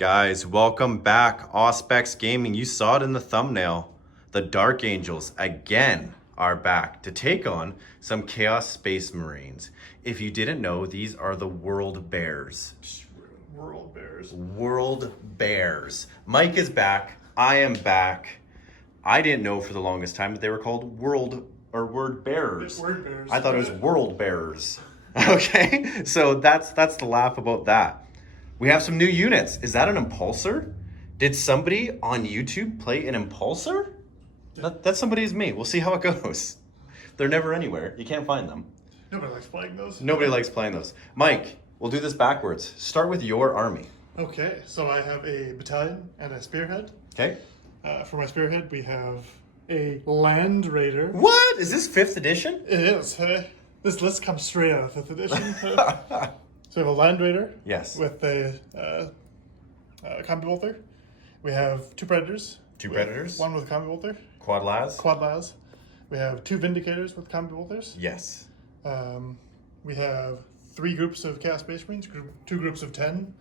Guys, welcome back. Auspex Gaming, you saw it in the thumbnail. The Dark Angels again are back to take on some Chaos Space Marines. If you didn't know, these are the World Bears. World Bears. World Bears. Mike is back. I am back. I didn't know for the longest time that they were called Word Bearers. Word Bears. I thought it was World Bearers. Okay, so that's the laugh about that. We have some new units. Is that an impulsor? Did somebody on YouTube play an impulsor? That somebody is me. We'll see how it goes. They're never anywhere. You can't find them. Nobody likes playing those. Nobody likes playing those. Mike, we'll do this backwards. Start with your army. Okay, so I have a battalion and a spearhead. Okay. For my spearhead, we have a land raider. What? Is this 5th edition? It is. This list comes straight out of 5th edition. So we have a land raider. Yes. With a combi bolter. We have two predators. Two predators. One with a combi bolter. Quad las. Quad las. We have two vindicators with combi bolters. Yes. We have 3 groups of Chaos Space Marines, 2 groups of 10,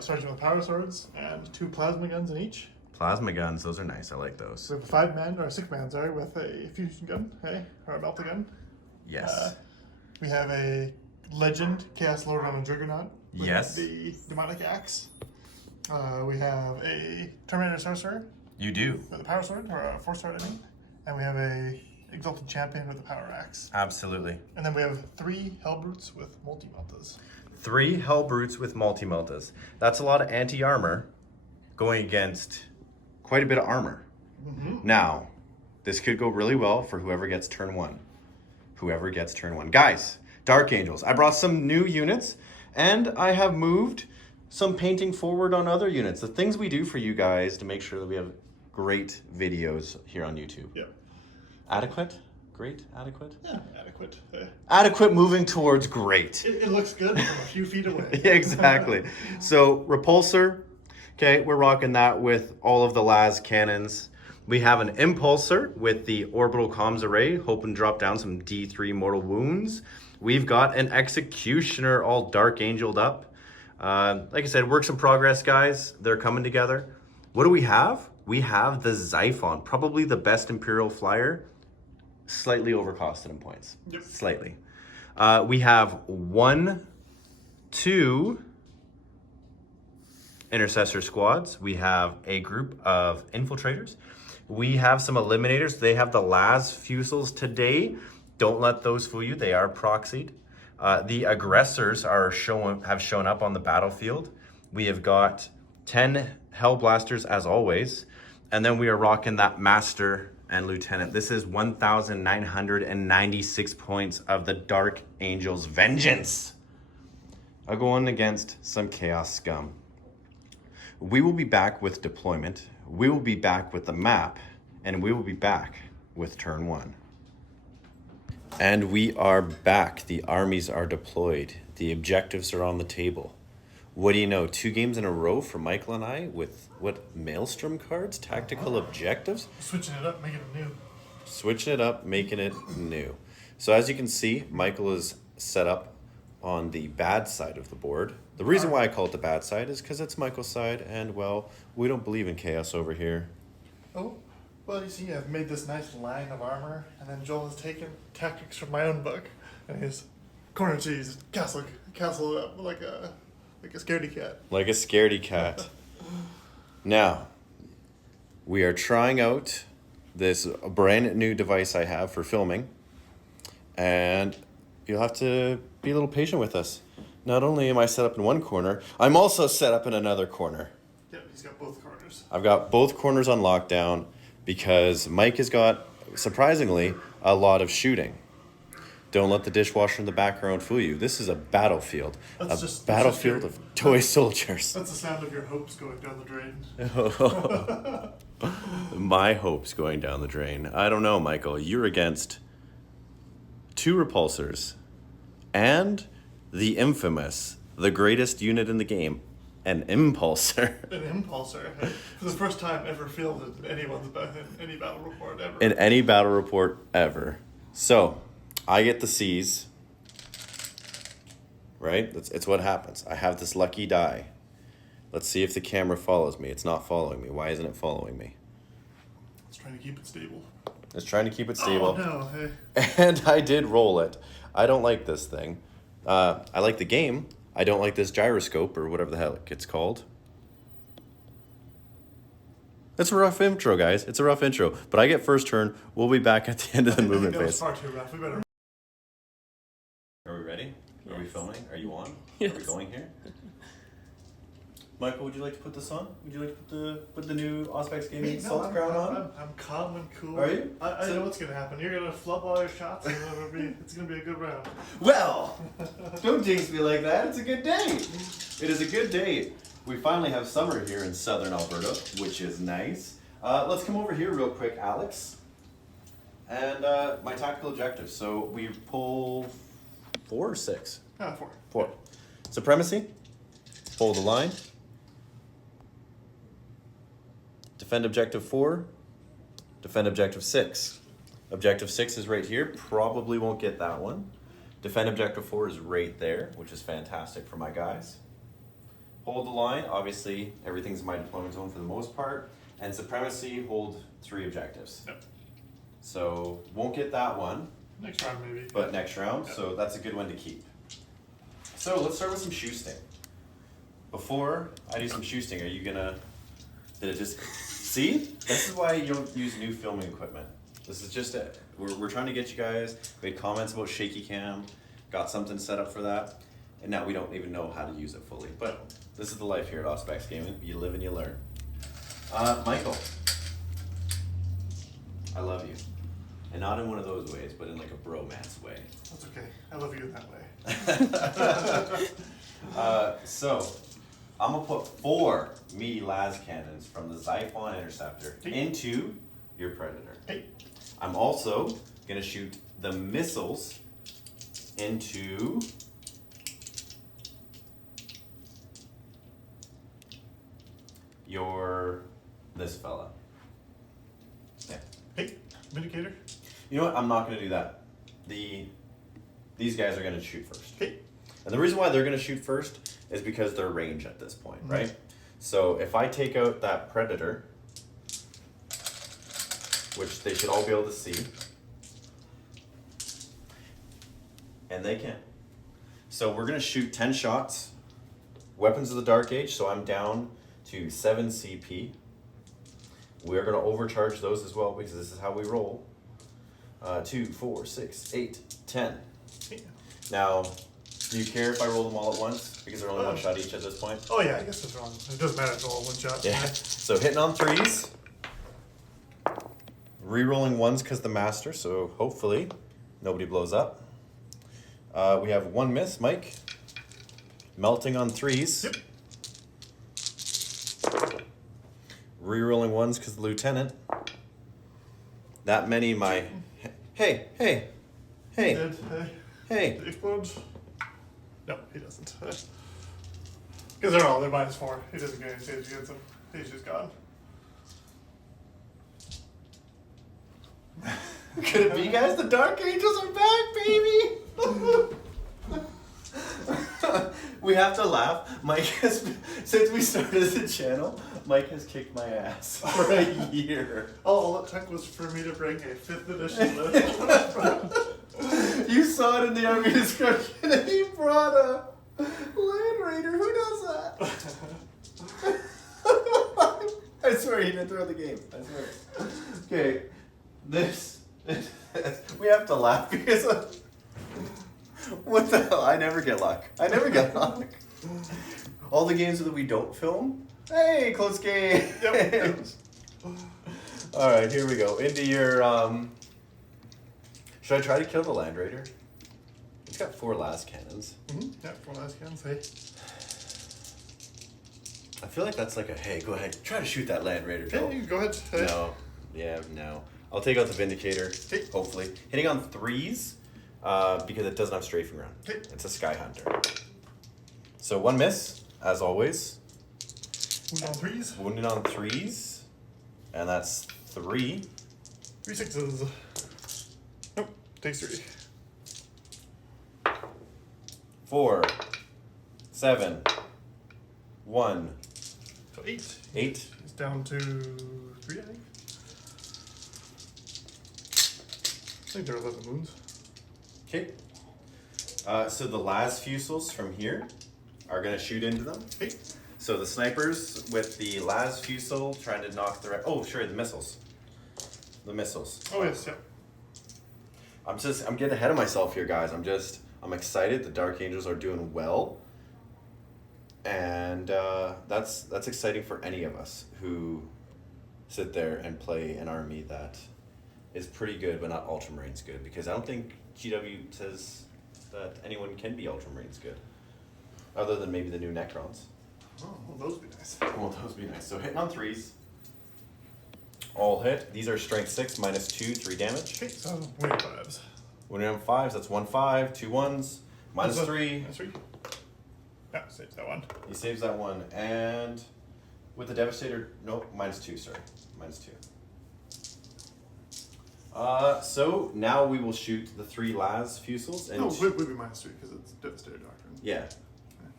starting with power swords, and 2 plasma guns in each. Plasma guns, those are nice. I like those. We have a 5-man, or 6-man, sorry, with a fusion gun, or a melta gun. Yes. We have a legend Chaos Lord on a Juggernaut. With Yes. the demonic axe. We have a Terminator Sorcerer. You do. With a power sword, or a force sword, I mean. And we have a Exalted Champion with a power axe. Absolutely. And then we have 3 Hellbrutes with multi-meltas. 3 Hellbrutes with multi-meltas. That's a lot of anti-armor going against quite a bit of armor. Mm-hmm. Now, this could go really well for whoever gets turn 1. Whoever gets turn 1. Guys, Dark Angels. I brought some new units, and I have moved some painting forward on other units. The things we do for you guys to make sure that we have great videos here on YouTube. Yep. Adequate? Great? Adequate? Yeah, adequate. Adequate moving towards great. It looks good from a few feet away. Exactly. So, repulsor. Okay, we're rocking that with all of the las cannons. We have an impulsor with the orbital comms array, hoping to drop down some D3 mortal wounds. We've got an executioner all dark angeled up. Like I said, works in progress, guys. They're coming together. What do we have? We have the Xiphon, probably the best Imperial flyer. Slightly overcosted in points. Yep. Slightly. We have 1, 2 intercessor squads. We have a group of infiltrators. We have some eliminators. They have the las fusils today. Don't let those fool you. They are proxied. The aggressors have shown up on the battlefield. We have got 10 Hellblasters as always. And then we are rocking that Master and Lieutenant. This is 1,996 points of the Dark Angels Vengeance. I'm going against some Chaos Scum. We will be back with deployment. We will be back with the map. And we will be back with turn 1. And we are back. The armies are deployed. The objectives are on the table. What do you know? 2 games in a row for Michael and I with what, Maelstrom cards? Tactical objectives? Switching it up, making it new. Switching it up, making it new. So as you can see, Michael is set up on the bad side of the board. The reason why I call it the bad side is because it's Michael's side, and well, we don't believe in chaos over here. Oh, well, you see, I've made this nice line of armor, and then Joel has taken tactics from my own book, and he's corner cheese, castle up like a scaredy cat. Like a scaredy cat. Now, we are trying out this brand new device I have for filming, and you'll have to be a little patient with us. Not only am I set up in one corner, I'm also set up in another corner. Yep, he's got both corners. I've got both corners on lockdown because Mike has got, surprisingly, a lot of shooting. Don't let the dishwasher in the background fool you. This is a battlefield. That's Battlefield of toy soldiers. That's the sound of your hopes going down the drain. My hopes going down the drain. I don't know, Michael. You're against 2 repulsors and the infamous, the greatest unit in the game, an impulsor. An impulsor. For the first time ever fielded in any battle report ever. In any battle report ever. So, I get the C's, right? It's what happens. I have this lucky die. Let's see if the camera follows me. It's not following me. Why isn't it following me? It's trying to keep it stable. It's trying to keep it stable. Oh, no. Hey. And I did roll it. I don't like this thing. I like the game. I don't like this gyroscope or whatever the hell it's called. It's a rough intro, guys. It's a rough intro. But I get first turn. We'll be back at the end of the movement That was phase. far too rough. We better. Are we ready? Are we filming? Are you on? Yes. Are we going here? Michael, would you like to put this on? Would you like to put the new Auspex Gaming Salt Crown on? I'm calm and cool. Are you? I know what's gonna happen. You're gonna flub all your shots, and it's gonna be a good round. Well, don't jinx me like that. It's a good day. It is a good day. We finally have summer here in southern Alberta, which is nice. Let's come over here real quick, Alex. And my tactical objectives. So we pull 4 or 6? 4. 4. Supremacy. Hold the line. Defend objective 4. Defend objective 6. Objective 6 is right here. Probably won't get that one. Defend objective 4 is right there, which is fantastic for my guys. Hold the line. Obviously, everything's in my deployment zone for the most part. And supremacy, hold 3 objectives. Yep. So, won't get that one. Next round, maybe. But next round, Yep. so that's a good one to keep. So, let's start with some shoosting. Before I do some shoosting, are you gonna... Did it just... See? This is why you don't use new filming equipment. This is just it. We're trying to get you guys. We had comments about shaky cam. Got something set up for that. And now we don't even know how to use it fully. But this is the life here at Auspex Gaming. You live and you learn. Michael. I love you. And not in one of those ways, but in like a bromance way. That's okay. I love you in that way. So, I'm gonna put 4 meaty las cannons from the Xiphon Interceptor into your Predator. Hey. I'm also gonna shoot the missiles into this fella. Yeah. Hey, Vindicator. You know what? I'm not gonna do that. These guys are gonna shoot first. Hey. And the reason why they're gonna shoot first is because they're range at this point, right? So if I take out that Predator, which they should all be able to see, and they can. So we're gonna shoot 10 shots, Weapons of the Dark Age, so I'm down to 7 CP. We're gonna overcharge those as well because this is how we roll. 2, 4, 6, 8, 10. Yeah. Now, do you care if I roll them all at once? Because they're only one shot each at this point? Oh yeah, I guess that's wrong. It doesn't matter if it's all one shot. Yeah. So hitting on 3s. Re-rolling 1s because the master, so hopefully nobody blows up. We have 1 miss, Mike. Melting on 3s. Yep. Re-rolling 1s because the lieutenant. That many my... Hey. Dead. Hey. He explodes. No, he doesn't. Because they're -4. He doesn't get any saves against them. He's just gone. Could it be, guys? The Dark Angels are back, baby! We have to laugh. Mike has, since we started the channel, Mike has kicked my ass for a year. All it took was for me to bring a 5th edition list. You saw it in the army description, and he brought a Land Raider. Who does that? I swear he didn't throw the game. I swear. Okay, we have to laugh because what the hell? I never get luck. Luck. All the games that we don't film. Hey, close game. Yep. All right, here we go. Into your Should I try to kill the Land Raider? He's got 4 las cannons. Yep, 4 last cannons. Hey. I feel like that's like a hey, go ahead, try to shoot that Land Raider, Joe. Hey, go ahead. Hey. No. Yeah, no. I'll take out the Vindicator, Hey. hopefully. Hitting on 3s, because it doesn't have strafing run. Hey. It's a Sky Hunter. So 1 miss, as always. Wound on 3s. Wounded on 3s, and that's 3. 3 6s. Nope, takes 3. 4, 7, 1, 8. 8. It's down to 3, I think. I think there are 11 wounds. Okay. So the las fusils from here are going to shoot into them. Okay. So the snipers with the las fusil trying to knock the... Oh, sure, the missiles. The missiles. Oh, yes, yeah. I'm getting ahead of myself here, guys. I'm excited. The Dark Angels are doing well. And that's exciting for any of us who sit there and play an army that is pretty good, but not Ultramarines good. Because I don't think GW says that anyone can be Ultramarines good. Other than maybe the new Necrons. Oh, well, those would be nice. Well, those would be nice. So hitting on 3s. All hit. These are strength 6, -2, 3 damage. Okay, so winning 5s. Winning on 5s, that's 1 5, 2 1s, -3. -3. Yeah, saves that one. He saves that one. And with the Devastator, nope, -2, sorry. -2. So now we will shoot the 3 las fusils. And No, it would be -3 because it's Devastator Doctrine. yeah.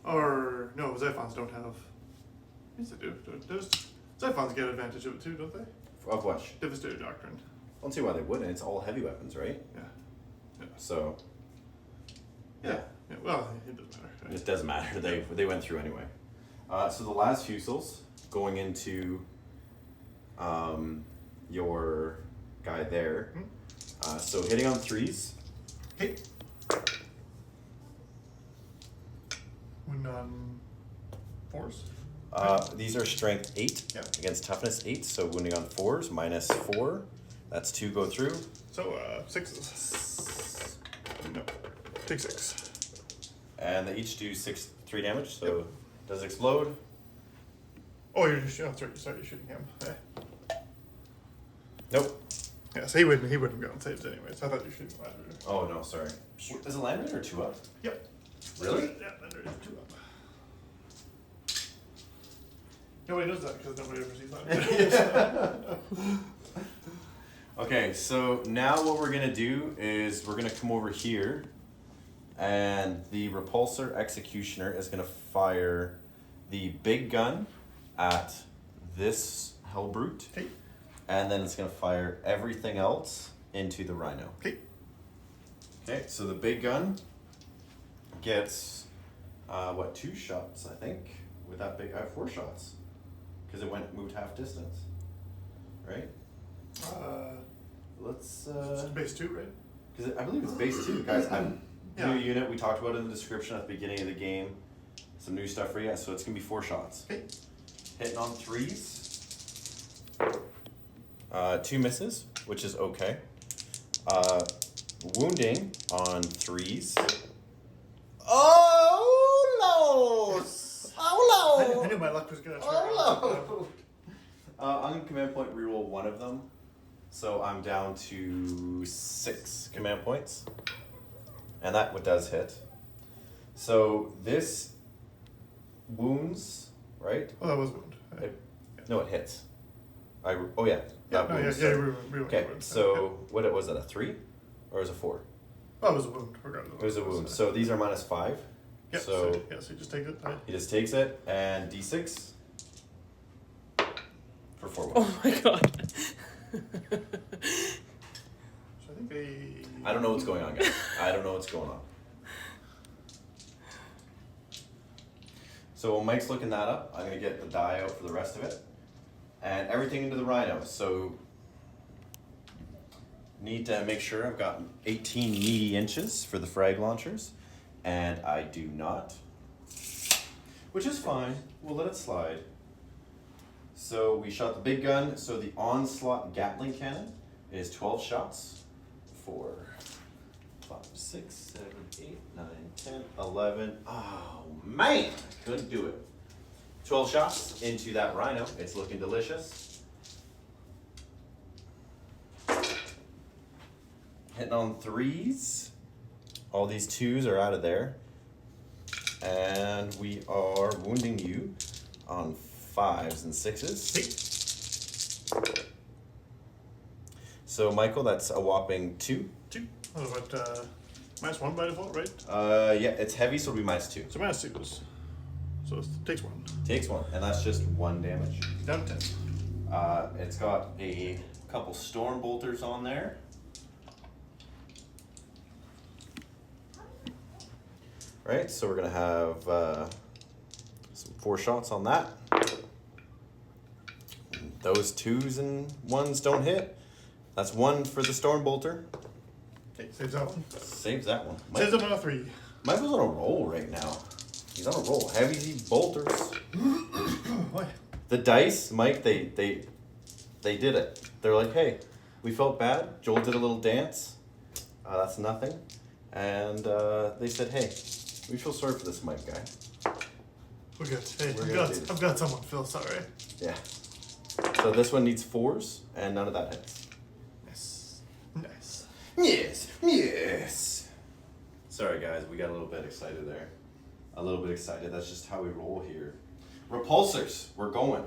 Or, no, Xiphons don't have... Yes, they do. Xiphons get advantage of it too, don't they? Of what? Devastator Doctrine. I don't see why they wouldn't. It's all heavy weapons, right? Yeah. So, yeah. Yeah, well, it doesn't matter. Right? It doesn't matter. They went through anyway. So the las fusils going into your guy there. So hitting on 3s. Okay. When on 4s? These are strength 8 Yeah. against toughness 8. So wounding on 4s, -4. That's 2 go through. So 6s. No, take 6. And they each do 3 damage. So does it explode? Oh, you're just sorry, you're shooting him. Nope. Yeah, so he wouldn't go on saves anyways. I thought you were shooting Lander. Oh no, sorry. Is it Land Raider or 2 up? Yep. Really? Yeah, Lander is 2 up. Nobody knows that because nobody ever sees Lander. Okay, so now what we're gonna do is we're gonna come over here, and the Repulsor Executioner is gonna fire the big gun at this Hellbrute, Okay. and then it's gonna fire everything else into the Rhino. Okay. Okay, so the big gun gets 2 shots, I think. With that big, I have 4 shots because it moved half distance, right? Let's It's base 2, right? because I believe it's base 2, guys. Yeah. New unit. We talked about it in the description at the beginning of the game. Some new stuff for you. So it's gonna be 4 shots. Okay. Hitting on 3s. 2 misses, which is okay. Wounding on 3s. Oh no! Oh no! I knew my luck was gonna turn Oh no! I'm gonna command point reroll 1 of them. So I'm down to 6 command points. And that does hit. So this wounds, right? Oh, that was wound. No, it hits. Oh yeah. That wounds. Yeah, Sorry. we Okay, wound. so what was that, a 3? Or was it 4? Oh, it was a wound, regardless. It was a wound. So these are -5. Yeah, So so you just take it. Right? he just takes it and D6 for 4 wounds. Oh my god. So I think they... I don't know what's going on, guys. I don't know what's going on. So while Mike's looking that up, I'm gonna get the die out for the rest of it. And everything into the Rhino. So need to make sure I've got 18 meaty inches for the frag launchers. And I do not. Which is fine. We'll let it slide. So we shot the big gun. So the Onslaught Gatling Cannon is 12 shots. 4, 5, 6, 7, 8, 9, 10, 11. Oh man, I couldn't do it. 12 shots into that Rhino. It's looking delicious. Hitting on 3s. All these 2s are out of there. And we are wounding you on 5s and 6s. So Michael, that's a whopping 2. 2. Oh, what, -1 by default, right? Yeah, it's heavy, so it'll be -2. So -2 is... So it takes 1. Takes 1, and that's just 1 damage. Down to 10. It's got a couple storm bolters on there. Right, so we're gonna have some 4 shots on that. Those 2s and 1s don't hit. That's 1 for the storm bolter. Okay, saves that one. Saves that one. Saves him on a 3. Michael's on a roll right now. He's on a roll. Heavy bolters. Why? The dice, Mike, they did it. They're like, hey, we felt bad. Joel did a little dance. That's nothing. And they said, hey, we feel sorry for this Mike guy. We're good. Hey, We're I've got someone feel sorry. Yeah. So this one needs 4s, and none of that hits. Nice. Nice. Yes, yes. Sorry, guys, we got a little bit excited there. A little bit excited. That's just how we roll here. Repulsors, we're going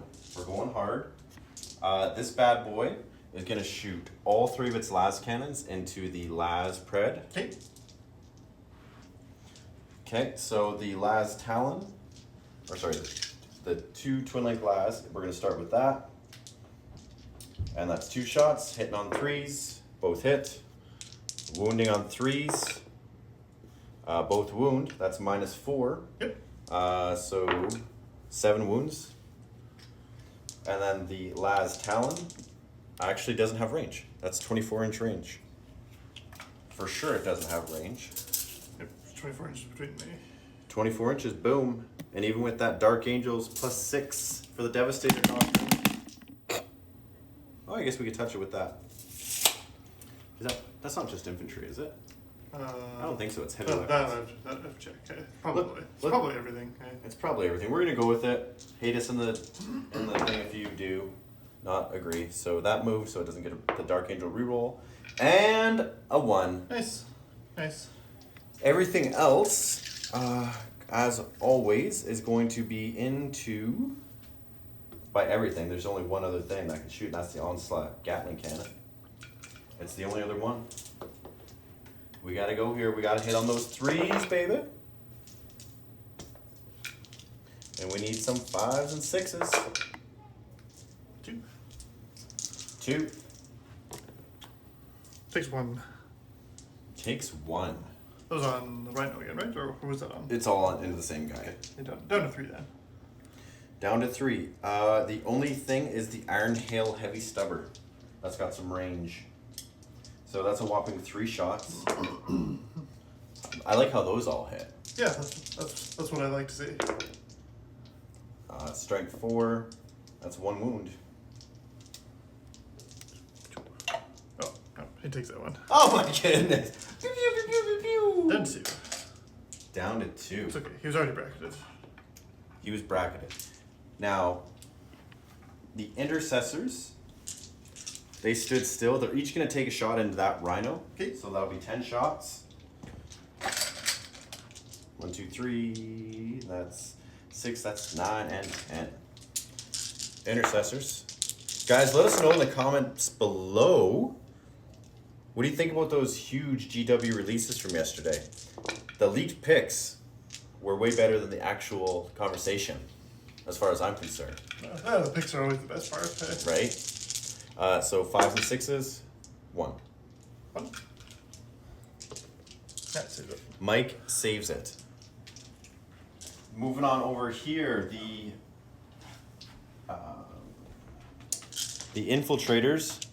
hard. This bad boy is gonna shoot all 3 of its las cannons into the las pred. Okay. Okay, so the las talon, or sorry, the 2 twin link las. We're gonna start with that, and that's 2 shots, hitting on 3s, both hit. Wounding on 3s, both wound. That's -4. Yep. So 7 wounds. And then the las talon actually doesn't have range. That's 24-inch range. For sure, it doesn't have range. Yep. 24 inches between me. 24 inches, boom. And even with that Dark Angels +6 for the Devastator costume. Oh, I guess we could touch it with that. That's not just infantry, is it? I don't think so. It's heavy weapons. That check. Okay. Probably. It's look. probably everything. Okay. It's probably everything. We're gonna go with it. Hate us in the thing if you do not agree. So that moves, so it doesn't get the Dark Angel reroll, and a 1. Nice. Nice. Everything else, as always, is going to be into. By everything, there's only one other thing that can shoot, and that's the onslaught Gatling cannon. It's the only other one. We gotta go here. We gotta hit on those 3s, baby. And we need some 5s and 6s. 2. 2. Takes 1. Takes 1. That was on the Rhino again, right? Or was that on? It's all into the same guy. Okay. Down to 3 then. Down to 3. The only thing is the Iron Hail Heavy Stubber. That's got some range. So that's a whopping 3 shots. I like how those all hit. Yeah, that's what I like to see. Strength 4. That's 1 wound. Oh, no, he takes that one. Oh my goodness! Pew, pew, pew, pew, pew, pew. Down to 2. Down to 2. It's okay. He was already bracketed. He was bracketed. Now, the intercessors, they stood still. They're each going to take a shot into that rhino. Okay. So that'll be 10 shots. 1, 2, 3. That's 6. That's 9 and 10. Intercessors. Guys, let us know in the comments below. What do you think about those huge GW releases from yesterday? The leaked pics were way better than the actual conversation, as far as I'm concerned. The picks are always the best part. Okay. Right? So 5s and 6s, 1. 1. That saves it. Mike saves it. Moving on over here, the infiltrators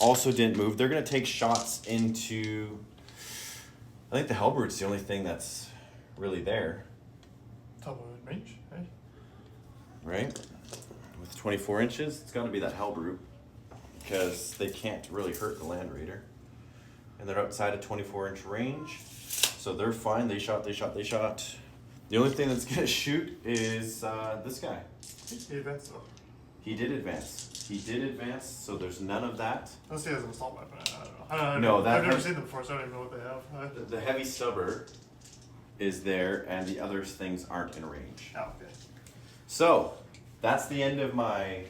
also didn't move. They're going to take shots into. I think the Hellbrute's the only thing that's really there. Top of range, right? Right? With 24 inches, it's got to be that Hellbrute. Because they can't really hurt the Land Raider. And they're outside of 24-inch range. So they're fine. They shot. The only thing that's going to shoot is this guy. He advanced though. He did advance, so there's none of that. Unless he has an assault weapon. I don't No, know. that I've never has- seen them before, so I don't even know what they have. The heavy stubber is there, and the other things aren't in range. Oh, okay. So, that's the end of my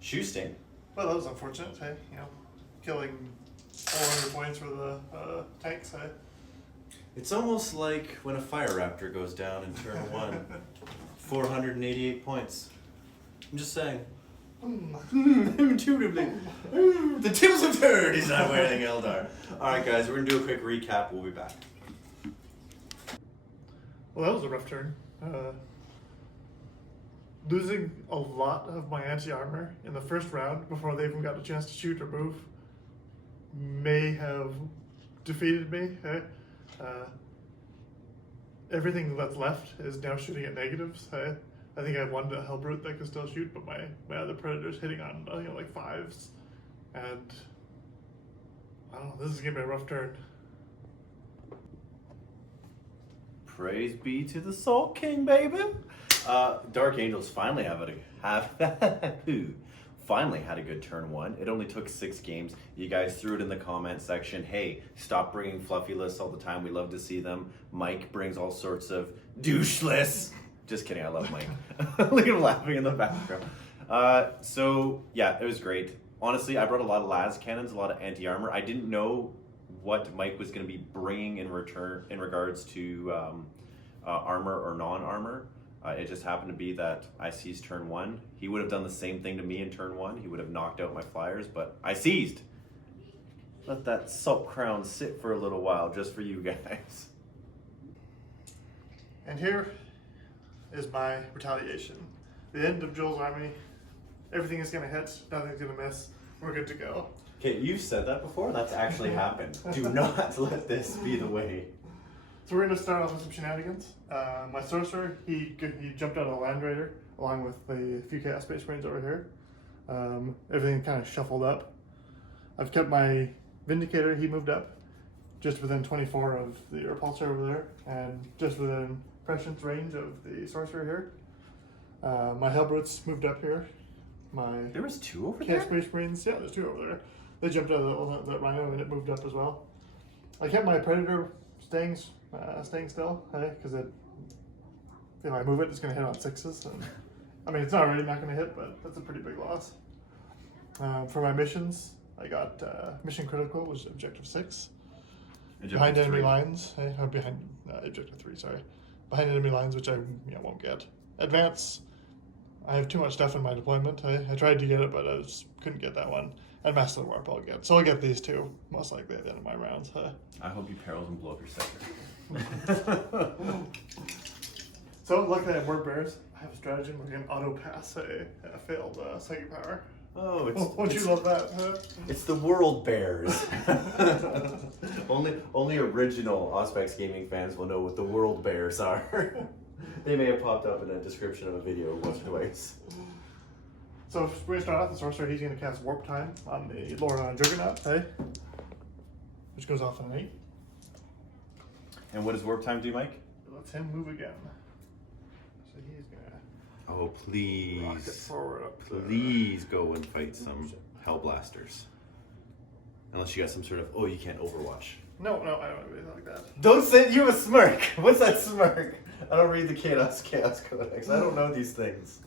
shoosting. Well, that was unfortunate. Hey, killing 400 points for the tanks. Hey. It's almost like when a fire raptor goes down in turn 1. 488 points. I'm just saying. Mm. Intuitively. The tips have turned. He's not wearing Eldar. Alright, guys, we're going to do a quick recap. We'll be back. Well, that was a rough turn. Losing a lot of my anti-armor in the first round before they even got a chance to shoot or move may have defeated me. Everything that's left is now shooting at negatives. I think I have one Hellbrute that can still shoot, but my other Predator's hitting on like 5s. And I don't know, this is gonna be a rough turn. Praise be to the Salt King, baby. Dark Angels finally finally had a good turn 1. It only took 6 games. You guys threw it in the comment section. Hey, stop bringing fluffy lists all the time. We love to see them. Mike brings all sorts of douche lists. Just kidding, I love Mike. Look at him laughing in the background. So yeah, it was great. Honestly, I brought a lot of las cannons, a lot of anti-armor. I didn't know what Mike was going to be bringing in return in regards to armor or non-armor. It just happened to be that I seized turn 1. He would have done the same thing to me in turn 1. He would have knocked out my flyers, but I seized. Let that salt crown sit for a little while just for you guys. And here is my retaliation. The end of Joel's army. Everything is going to hit. Nothing's going to miss. We're good to go. Okay, you've said that before. That's actually happened. Do not let this be the way. So we're going to start off with some shenanigans. My sorcerer, he jumped out of the Land Raider along with the few Chaos Space Marines over here. Everything kind of shuffled up. I've kept my Vindicator, he moved up just within 24 of the Repulsor over there, and just within prescience range of the sorcerer here. My Hellbrutes moved up here. There was 2 over Chaos there? Space Marines, yeah, there's 2 over there. They jumped out of the Rhino and it moved up as well. I kept my Predator staying still, because if I move it, it's going to hit on 6s. And, I mean, it's already not going to hit, but that's a pretty big loss. For my missions, I got Mission Critical, which is Objective 6. Behind enemy lines, behind Objective 3, sorry. Behind enemy lines, which I won't get. Advance, I have too much stuff in my deployment. I tried to get it, but I just couldn't get that one. And Master of the Warp I'll get. So I'll get these 2, most likely at the end of my rounds. I hope you perils and blow up your sector. So luckily I have Word Bears. I have a stratagem where I can auto pass a failed psychic power. Oh, Won't you love that? Huh? It's the World Bears. only original Auspex gaming fans will know what the World Bears are. They may have popped up in a description of a video once or twice. So we're gonna start off the sorcerer. He's gonna cast Warp Time on the Lord Juggernaut, which goes off on an 8. And what does Warp Time do, Mike? It lets him move again. So he's gonna Oh, please. rocket forward up. Please go and fight some Hellblasters. Unless you got some sort of, you can't Overwatch. No, I don't have anything like that. Don't say you have a smirk. What's that smirk? I don't read the Chaos Codex. I don't know these things.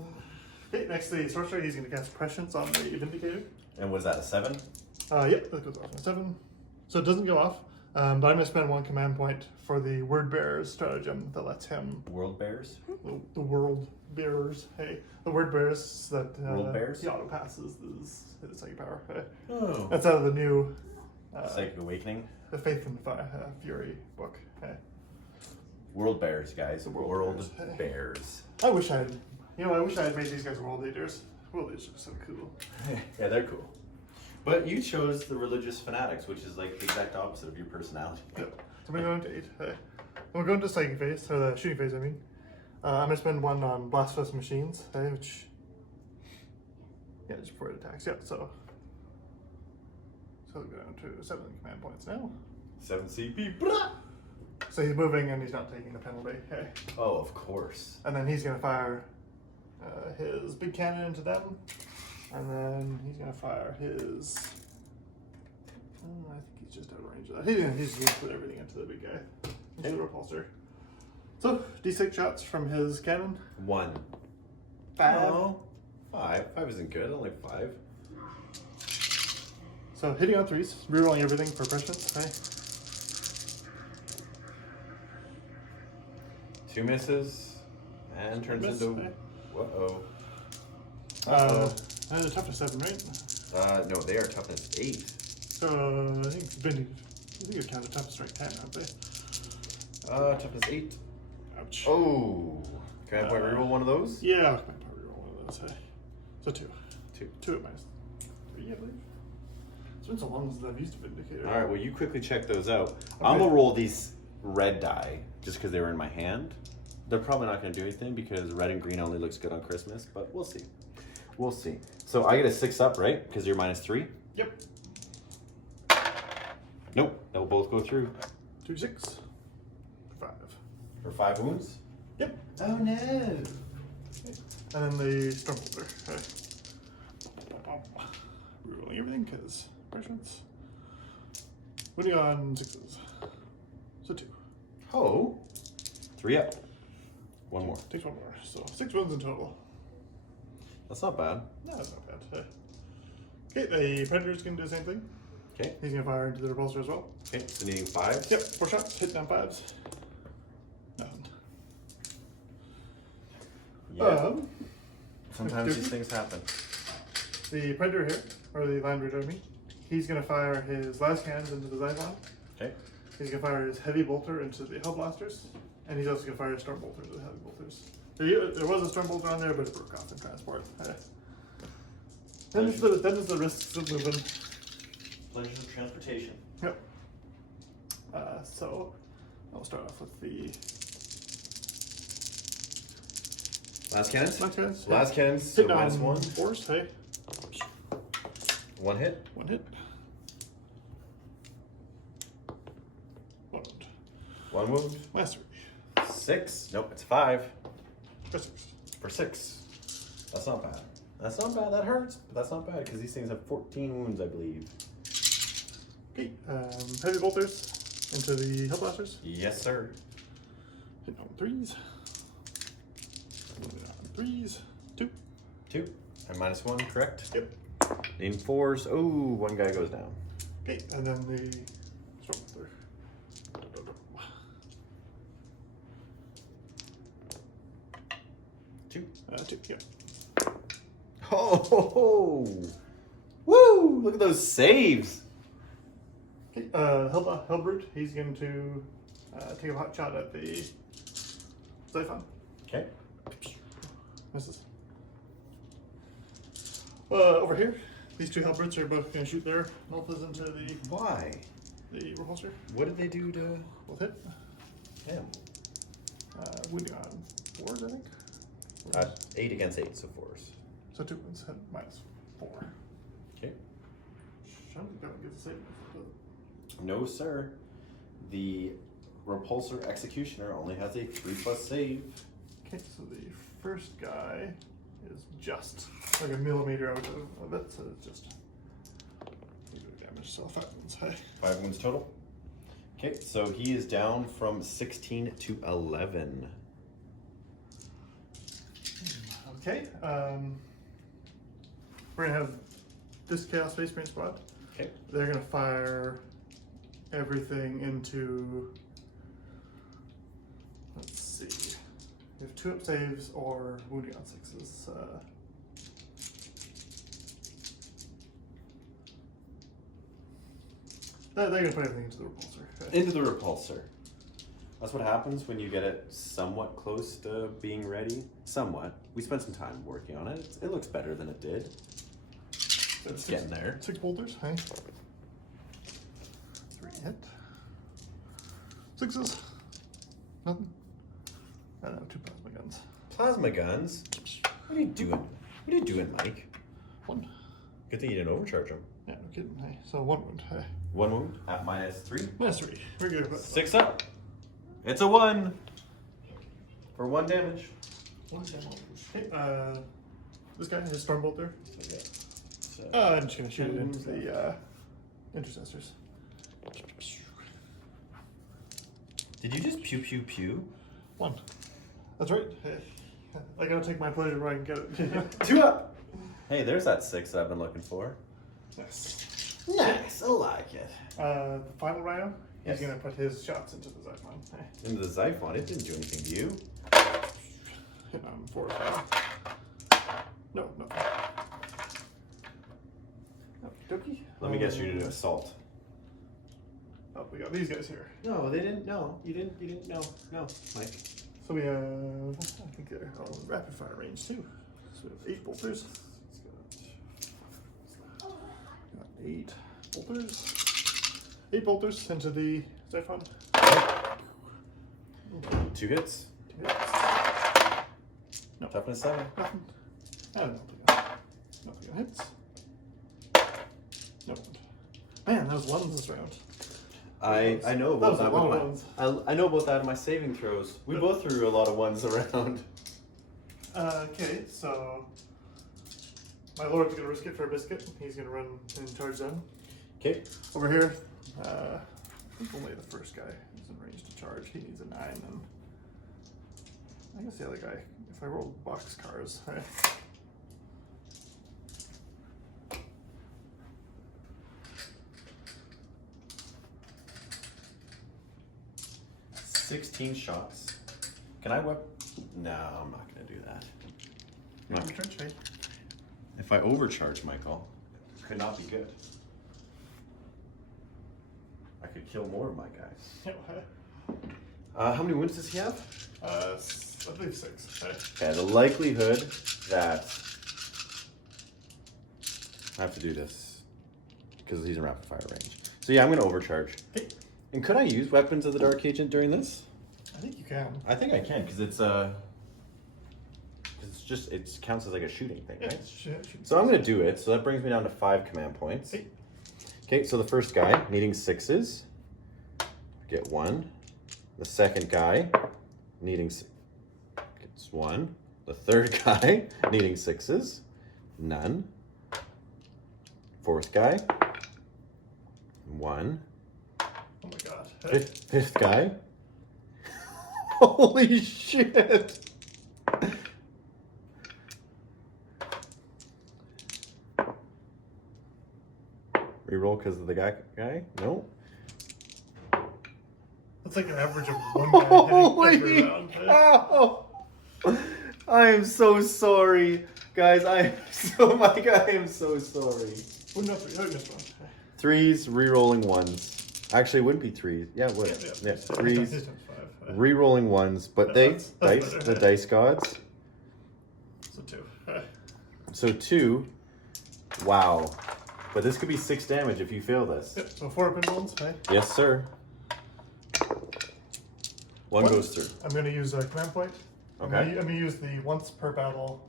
Okay, next to the sorcerer, he's gonna cast Prescience on the Vindicator. And was that a 7? Yep, that goes off on a 7. So it doesn't go off, but I'm gonna spend 1 command point for the Word Bearer's stratagem that lets him. World Bears? The World Bearers, the Word Bearers that World Bears? he auto passes his psychic power. Oh. That's out of the new Psychic Awakening? the Faith and Fury book. World Bears, guys. The World World Bears. Bears. I wish I had made these guys world leaders. World leaders are so cool. Yeah, they're cool. But you chose the religious fanatics, which is like the exact opposite of your personality. Yep. So we're going to 8. We're going to psychic phase, or the shooting phase, I mean. I'm going to spend 1 on Blasphemous Machines, which... Yeah, just before it attacks. Yep, so we'll go down to 7 command points now. 7 CP. So he's moving and he's not taking the penalty. Oh, of course. And then he's going to fire his big cannon into them. And then he's going to fire his... I think he's just out of range of that. He's going to put everything into the big guy. Into the repulsor. So, D6 shots from his cannon. 1. 5. Oh, 5. 5 isn't good. Only 5. So, hitting on 3s. Rerolling everything for prescience. 2 misses. And turns Miss, into. eh? Whoa. And a toughness 7, right? No, they are toughness 8. So I think it's kind of toughness right 10, aren't they? Toughness 8. Ouch. Oh. Can I reroll one of those? Yeah, I might probably roll one of those. Hey. So 2. 2. 2 at minus 3, I believe. It's been so long since I've used a Vindicator. Alright, well, you quickly check those out. Okay. I'm going to roll these red die just because they were in my hand. They're probably not going to do anything because red and green only looks good on Christmas, but we'll see. We'll see. So I get a 6 up, right? Because you're minus 3? Yep. Nope. They'll both go through. 2, 6. 5. For 5 wounds? Yep. Oh no. And then the Stormbolter. Okay. Rerolling everything because parchments. Winning on 6s. So 2. Oh. 3 up. 1 more. Takes 1 more. So 6 wins in total. That's not bad. No, that's not bad. Okay, the Predator's going to do the same thing. Okay. He's going to fire into the repulsor as well. Okay, so needing 5. Yep, 4 shots, hitting on 5s. Nothing. Yeah. Sometimes these things happen. The Predator here, or the Land Raider, he's going to fire his last cannons into the Zyphon. Okay. He's going to fire his Heavy Bolter into the Hellblasters. And he's also going to fire his Storm Bolter into the Heavy Bolters. There was a Storm Bolter on there, but it broke off in transport. Then is the risks of moving. Pleasures of transportation. Yep. So I'll start off with the Last cannons? last cannons. Last cannons, so Hit minus on 1. Force, hey. 1 hit. 1 hit. 1 wound. 1 wound. Minus 3. 6. Nope, it's 5. For 6. For 6. That's not bad. That's not bad. That hurts, but that's not bad because these things have 14 wounds, I believe. Okay, Heavy Bolters into the Hellblasters. Yes, sir. Hit on 3s. Moving on 3s. 2. 2. And minus 1, correct? Yep. Needing 4s. Oh, 1 guy goes down. Okay, and then the Storm Bolter. 2. 2, yeah. Oh, ho, ho. Woo! Look at those saves. Okay, Hellbrute, he's going to take a hot shot at the Zyphon. Okay. Misses. Over here, these 2 Hellbrutes are both going to shoot their Maltas into the Why? repulsor. What did they do to Both hit. him? Wounding on 4s, I think. 8 against 8, so 4s. So 2 wounds, hit minus 4. Okay. I don't think that one gives a save. Does it? No, sir. The repulsor executioner only has a 3+ save. Okay, so the first guy is just like a millimeter out of it, so it's just damage. So 5 wounds. Hey. 5 wounds total. Okay, so he is down from 16 to 11. Okay, we're gonna have this Chaos Space Marine squad. Okay. They're gonna fire everything into. Let's see. We have 2 up saves or wounding on 6s. They're gonna put everything into the repulsor. Okay. Into the repulsor. That's what happens when you get it somewhat close to being ready. Somewhat. We spent some time working on it. It looks better than it did. It's getting there. 6 bolters, hey. 3 hit. 6s. Nothing. I don't know, 2 plasma guns. Plasma guns? What are you doing? What are you doing, Mike? 1. Good thing you didn't overcharge him. Yeah, no kidding. Hey, so 1 wound. Hey. 1 wound at minus 3. Minus 3. We're good. 6 up. It's a 1. For 1 damage. 1 damage. Okay, this guy has Storm Bolter. Okay. So, I'm just gonna shoot it into the intercessors. did you just pew pew pew? 1. That's right. Hey, I gotta take my pleasure where I can get it. 2 up. Hey, there's that 6 I've been looking for. Nice. Nice, I like it. The final Rhino, Yes. he's gonna put his shots into the Zyphon. Hey. Into the Zyphon, it didn't do anything to you. 4 No, no. Okie Let me guess, you did assault. Oh, we got these guys here. No, they didn't. No, you didn't. No, Mike. So we have, I think they're all rapid fire range too. So we have 8 bolters. Got 8 bolters. 8 bolters into the Xiphon. 2 hits. 2 hits. No. Toughness 7. Nothing. And nothing on hits. No. Man, those ones this round. I know about that. Ones. I know about that in my saving throws. We both threw a lot of ones around. Okay, so my lord's gonna risk it for a biscuit. He's gonna run and charge them. Okay. Over here, I think only the first guy is in range to charge. He needs a 9, and I guess the other guy, if I roll box cars, right? 16 shots. Can I whip? No, I'm not gonna do that. No. If I overcharge, Michael, it could not be good. I could kill more of my guys. How many wounds does he have? I believe 6. Okay, the likelihood that I have to do this because he's in rapid fire range. So yeah, I'm gonna overcharge. Okay. And could I use Weapons of the Dark Agent during this? I think you can. I think I can because it counts as like a shooting thing, right? So I'm gonna do it. So that brings me down to 5 command points. Okay, so the first guy needing 6s, get 1. The second guy needing gets 1. The third guy needing 6s, none. Fourth guy, 1. Oh my god. Fifth guy. Holy shit! Reroll because of the guy? No. That's like an average of 1 guy hitting every round. Cow! I am so sorry, guys. I am so sorry. Oh, no, 3. Oh, just 1. 3s, re-rolling 1s. Actually, it wouldn't be 3s. Yeah, it would. Yeah, 3s, re-rolling 1s. But that's the dice gods. So 2. So 2. Wow. But this could be 6 damage if you fail this. Yep, so 4 open wounds. Yes, sir. 1 goes through. I'm going to use a command point. Okay. I'm going to use the once per battle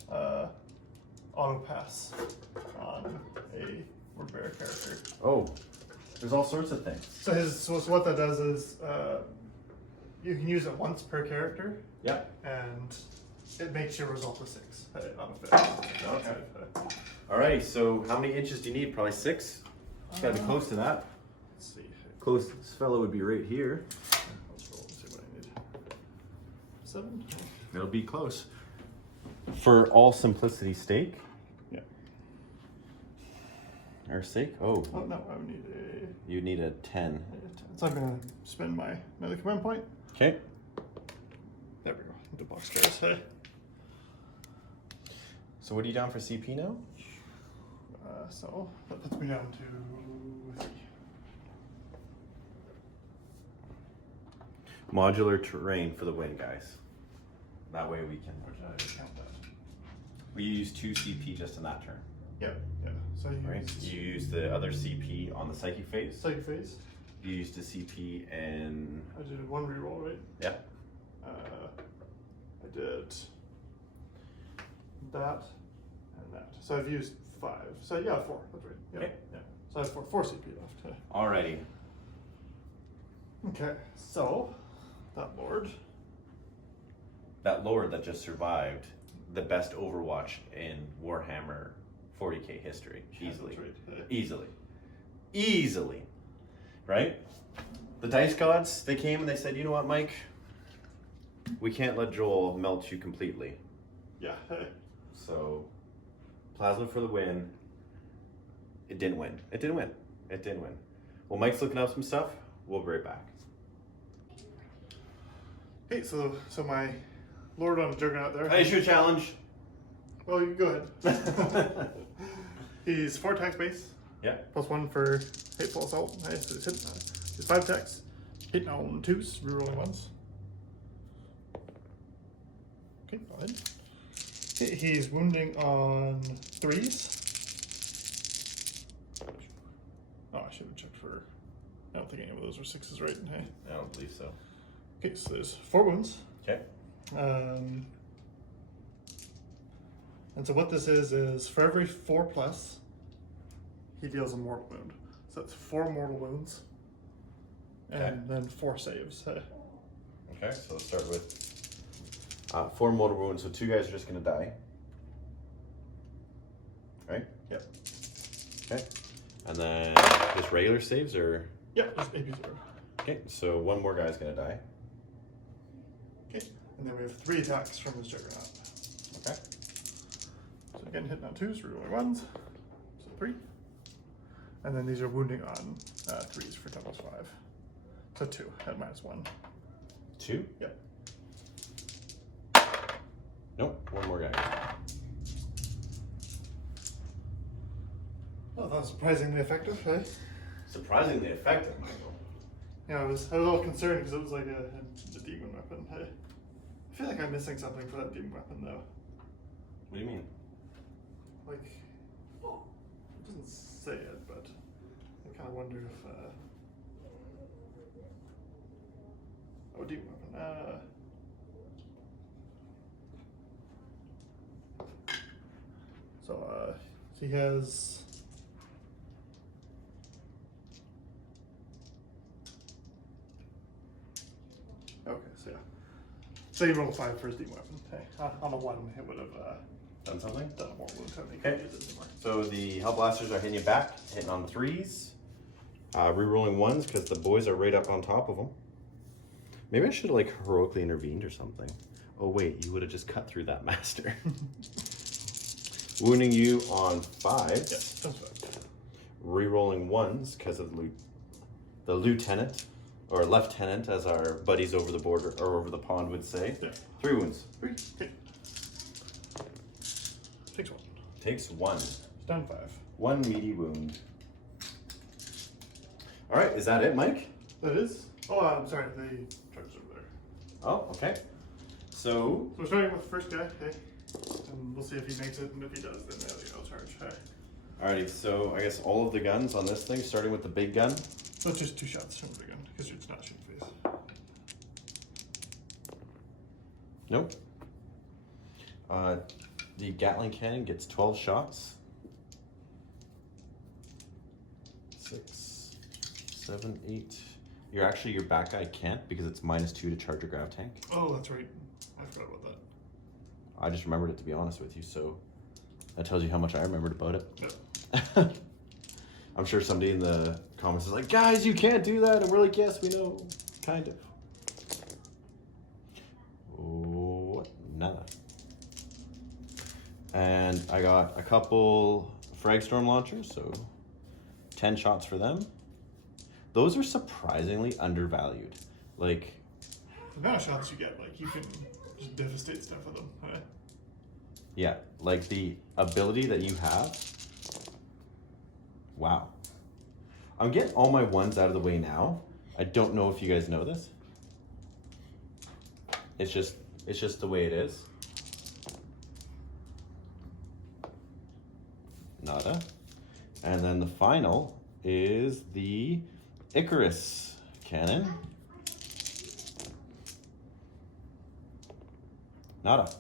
auto pass on a word bearer character. Oh, there's all sorts of things. So what that does is you can use it once per character. Yep. And it makes your result a 6 on a 5. Okay. Alrighty, so how many inches do you need? Probably 6? It's got to be close to that. Let's see. Closest fellow would be right here. Let's roll and see what I need. 7? It'll be close. For all simplicity's sake. Yeah. Our sake? Oh. Oh, no, I would need a... You need a 10. So I'm going to spend my another command point. Okay. There we go. Into box cars. So what are you down for CP now? So that puts me down to 3. Modular terrain for the win, guys. That way we can... Count that. We use 2 CP just in that turn. Yeah. So You use the other CP on the psychic phase. Psychic phase. You used a CP and... I did 1 reroll, right? Yeah. I did that and that. So I've used 5. So yeah, 4. That's right. Yeah. Okay. Yeah. So I have 4 CP left. Alrighty. Okay. So that lord. That lord that just survived the best Overwatch in Warhammer 40k history. Easily. Right. Easily. Right? The dice gods, they came and they said, you know what, Mike? We can't let Joel melt you completely. Yeah. So, plasma for the win. It didn't win. Well, Mike's looking up some stuff. We'll be right back. Okay, so my Lord on a Juggernaut there. I issue a challenge. Well, you go ahead. He's 4 attacks base. Yeah. +1 for hateful assault. Nice. So he's 5 attacks. Hitting on 2s, rerolling 1s. Okay, go ahead. He's wounding on 3s. Oh, I should have checked for. I don't think any of those were 6s, right? Hey. I don't believe so. Okay, so there's 4 wounds. Okay. And so what this is for every 4+, he deals a mortal wound. So that's 4 mortal wounds, and then 4 saves. Okay, so let's start with 4 mortal wounds. So 2 guys are just gonna die, right? Yep. Okay, and then just regular saves, or Yeah, just AP 0. okay, so 1 more guy's gonna die. Okay, and then we have 3 attacks from his Juggernaut. Okay. So again, hitting on 2s, rerolling 1s, so 3. And then these are wounding on 3s for 10+5. So 2 at -1. 2? Yep. Nope. 1 more guy. Oh, that was surprisingly effective, hey? Surprisingly effective, Michael. Yeah, I was a little concerned because it was like a demon weapon. Hey, I feel like I'm missing something for that demon weapon though. What do you mean? Like, it doesn't say it, but I kind of wonder if. Oh, demon weapon. So he has. Okay, so yeah. So you roll 5 for his demon weapon. Hey, on a 1, it would have Done something? done a more wound. Okay. So the Hell Blasters are hitting you back, hitting on 3s, re-rolling 1s because the boys are right up on top of them. Maybe I should have like heroically intervened or something. Oh wait, you would have just cut through that master. Wounding you on 5s. Yeah, that's right. Re-rolling 1s because of the lieutenant, or lieutenant as our buddies over the border or over the pond would say. Yeah. 3 wounds. 3. Okay. Takes 1. Takes 1. It's down 5. 1 meaty wound. All right, is that it, Mike? That is. Oh, I'm sorry. The charges over there. Oh, okay. So So we're starting with the first guy. Okay. And we'll see if he makes it, and if he does, then they'll charge. Okay. alrighty, so I guess all of the guns on this thing, starting with the big gun. So it's just 2 shots from the gun because it's not shooting face. Nope. The Gatling cannon gets 12 shots. 6, 7, 8. Your back guy can't because it's -2 to charge your grav tank. Oh, that's right. I forgot about that. I just remembered it, to be honest with you, so that tells you how much I remembered about it. Yeah. I'm sure somebody in the comments is like, guys, you can't do that. And we're like, yes, we know. Kind of. Oh, nada. And I got a couple frag storm launchers, so 10 shots for them. Those are surprisingly undervalued. Like, The amount of shots you get, like, you can just devastate stuff with them. Right? yeah, like the ability that you have. Wow. I'm getting all my 1s out of the way now. I don't know if you guys know this. It's just the way it is. Nada. And then the final is the Icarus cannon. Nada.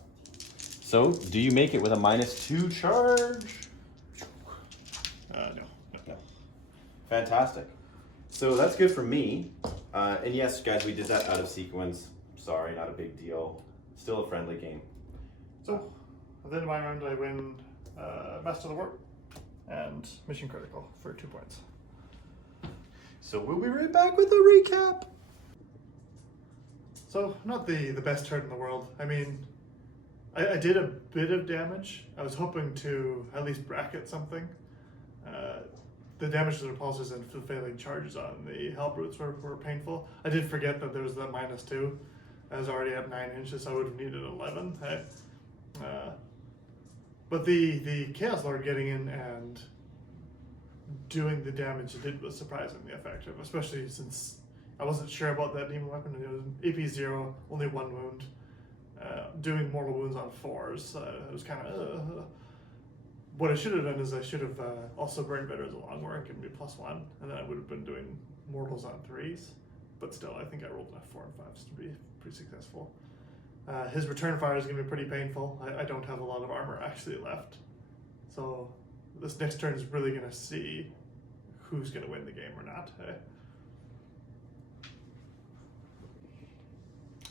So, do you make it with a -2 charge? No. No. Fantastic. So that's good for me. And yes, guys, we did that out of sequence. Sorry, not a big deal. Still a friendly game. So, at the end of my round, I win Master of the Warp and Mission Critical for 2 points. So we'll be right back with a recap. So, not the best turn in the world. I mean, I did a bit of damage. I was hoping to at least bracket something. The damage to the repulsors and failing charges on the Hell Brutes were painful. I did forget that there was that -2. I was already at 9 inches, so I would have needed 11. Hey? But the Chaos Lord getting in and doing the damage it did was surprisingly effective, especially since I wasn't sure about that demon weapon. It was AP 0, only 1 wound. Doing mortal wounds on 4s, it was kind of. What I should have done is I should have also burned better as a long war and given me +1, and then I would have been doing mortals on 3s. But still, I think I rolled enough 4 and 5s to be pretty successful. His return fire is going to be pretty painful. I don't have a lot of armor actually left. So this next turn is really going to see who's going to win the game or not.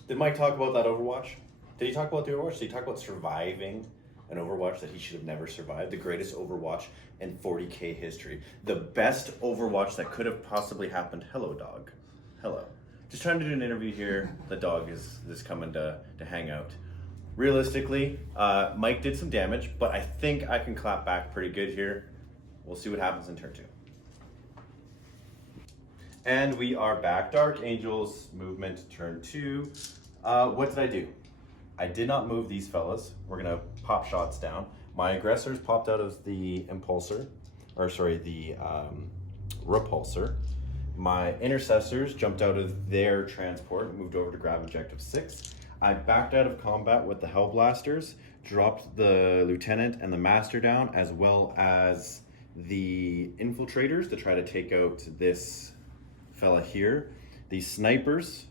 Did Mike talk about that Overwatch? Did he talk about the Overwatch? Did he talk about surviving an Overwatch that he should have never survived? The greatest Overwatch in 40K history. The best Overwatch that could have possibly happened. Hello, dog. Hello. Just trying to do an interview here. The dog is coming to hang out. Realistically, Mike did some damage, but I think I can clap back pretty good here. We'll see what happens in turn 2. And we are back. Dark Angels, movement, turn 2. What did I do? I did not move these fellas. We're gonna pop shots down. My aggressors popped out of the the repulsor. My intercessors jumped out of their transport, moved over to grab objective 6. I backed out of combat with the Hellblasters, dropped the lieutenant and the master down, as well as the infiltrators to try to take out this fella here. The snipers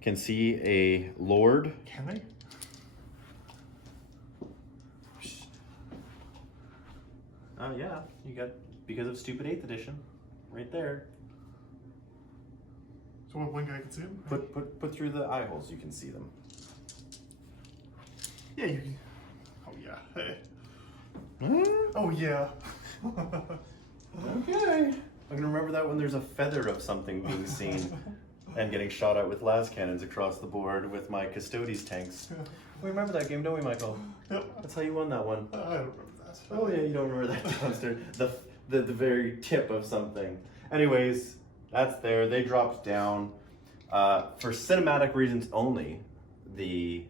can see a lord. Can they? Yeah, you got, because of stupid 8th edition, right there. So one guy can see him? Put through the eye holes, you can see them. Yeah, you can. Oh yeah. Hey. Oh yeah. Okay. I'm gonna remember that when there's a feather of something being seen and getting shot at with las cannons across the board with my Custodes tanks. We remember that game, don't we, Michael? Yep. That's how you won that one. I don't remember that. Oh yeah, you don't remember that monster. The very tip of something. Anyways, that's there. They dropped down. For cinematic reasons only, the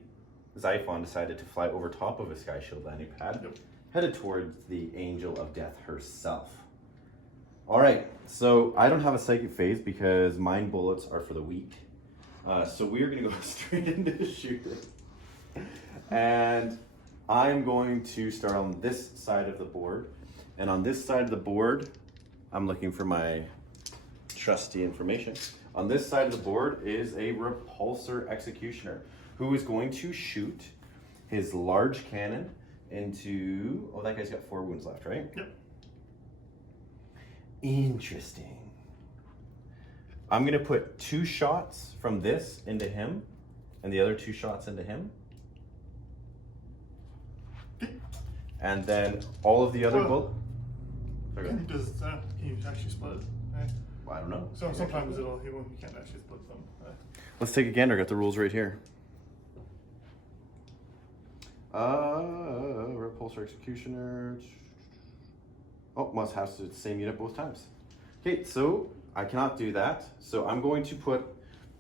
Xiphon decided to fly over top of a Sky Shield landing pad, headed towards the Angel of Death herself. Alright, so I don't have a psychic phase because mine bullets are for the weak. So we're going to go straight into shooting. And I'm going to start on this side of the board. And on this side of the board, I'm looking for my trusty information. On this side of the board is a repulsor executioner who is going to shoot his large cannon into... Oh, that guy's got 4 wounds left, right? Yep. Interesting. I'm going to put 2 shots from this into him and the other 2 shots into him. And then all of the other bullets... He actually split it. Right? Well, I don't know. So sometimes he can't actually split them. Let's take a gander. Got the rules right here. Repulsor executioner. Oh, must have the same unit both times. Okay, so I cannot do that. So I'm going to put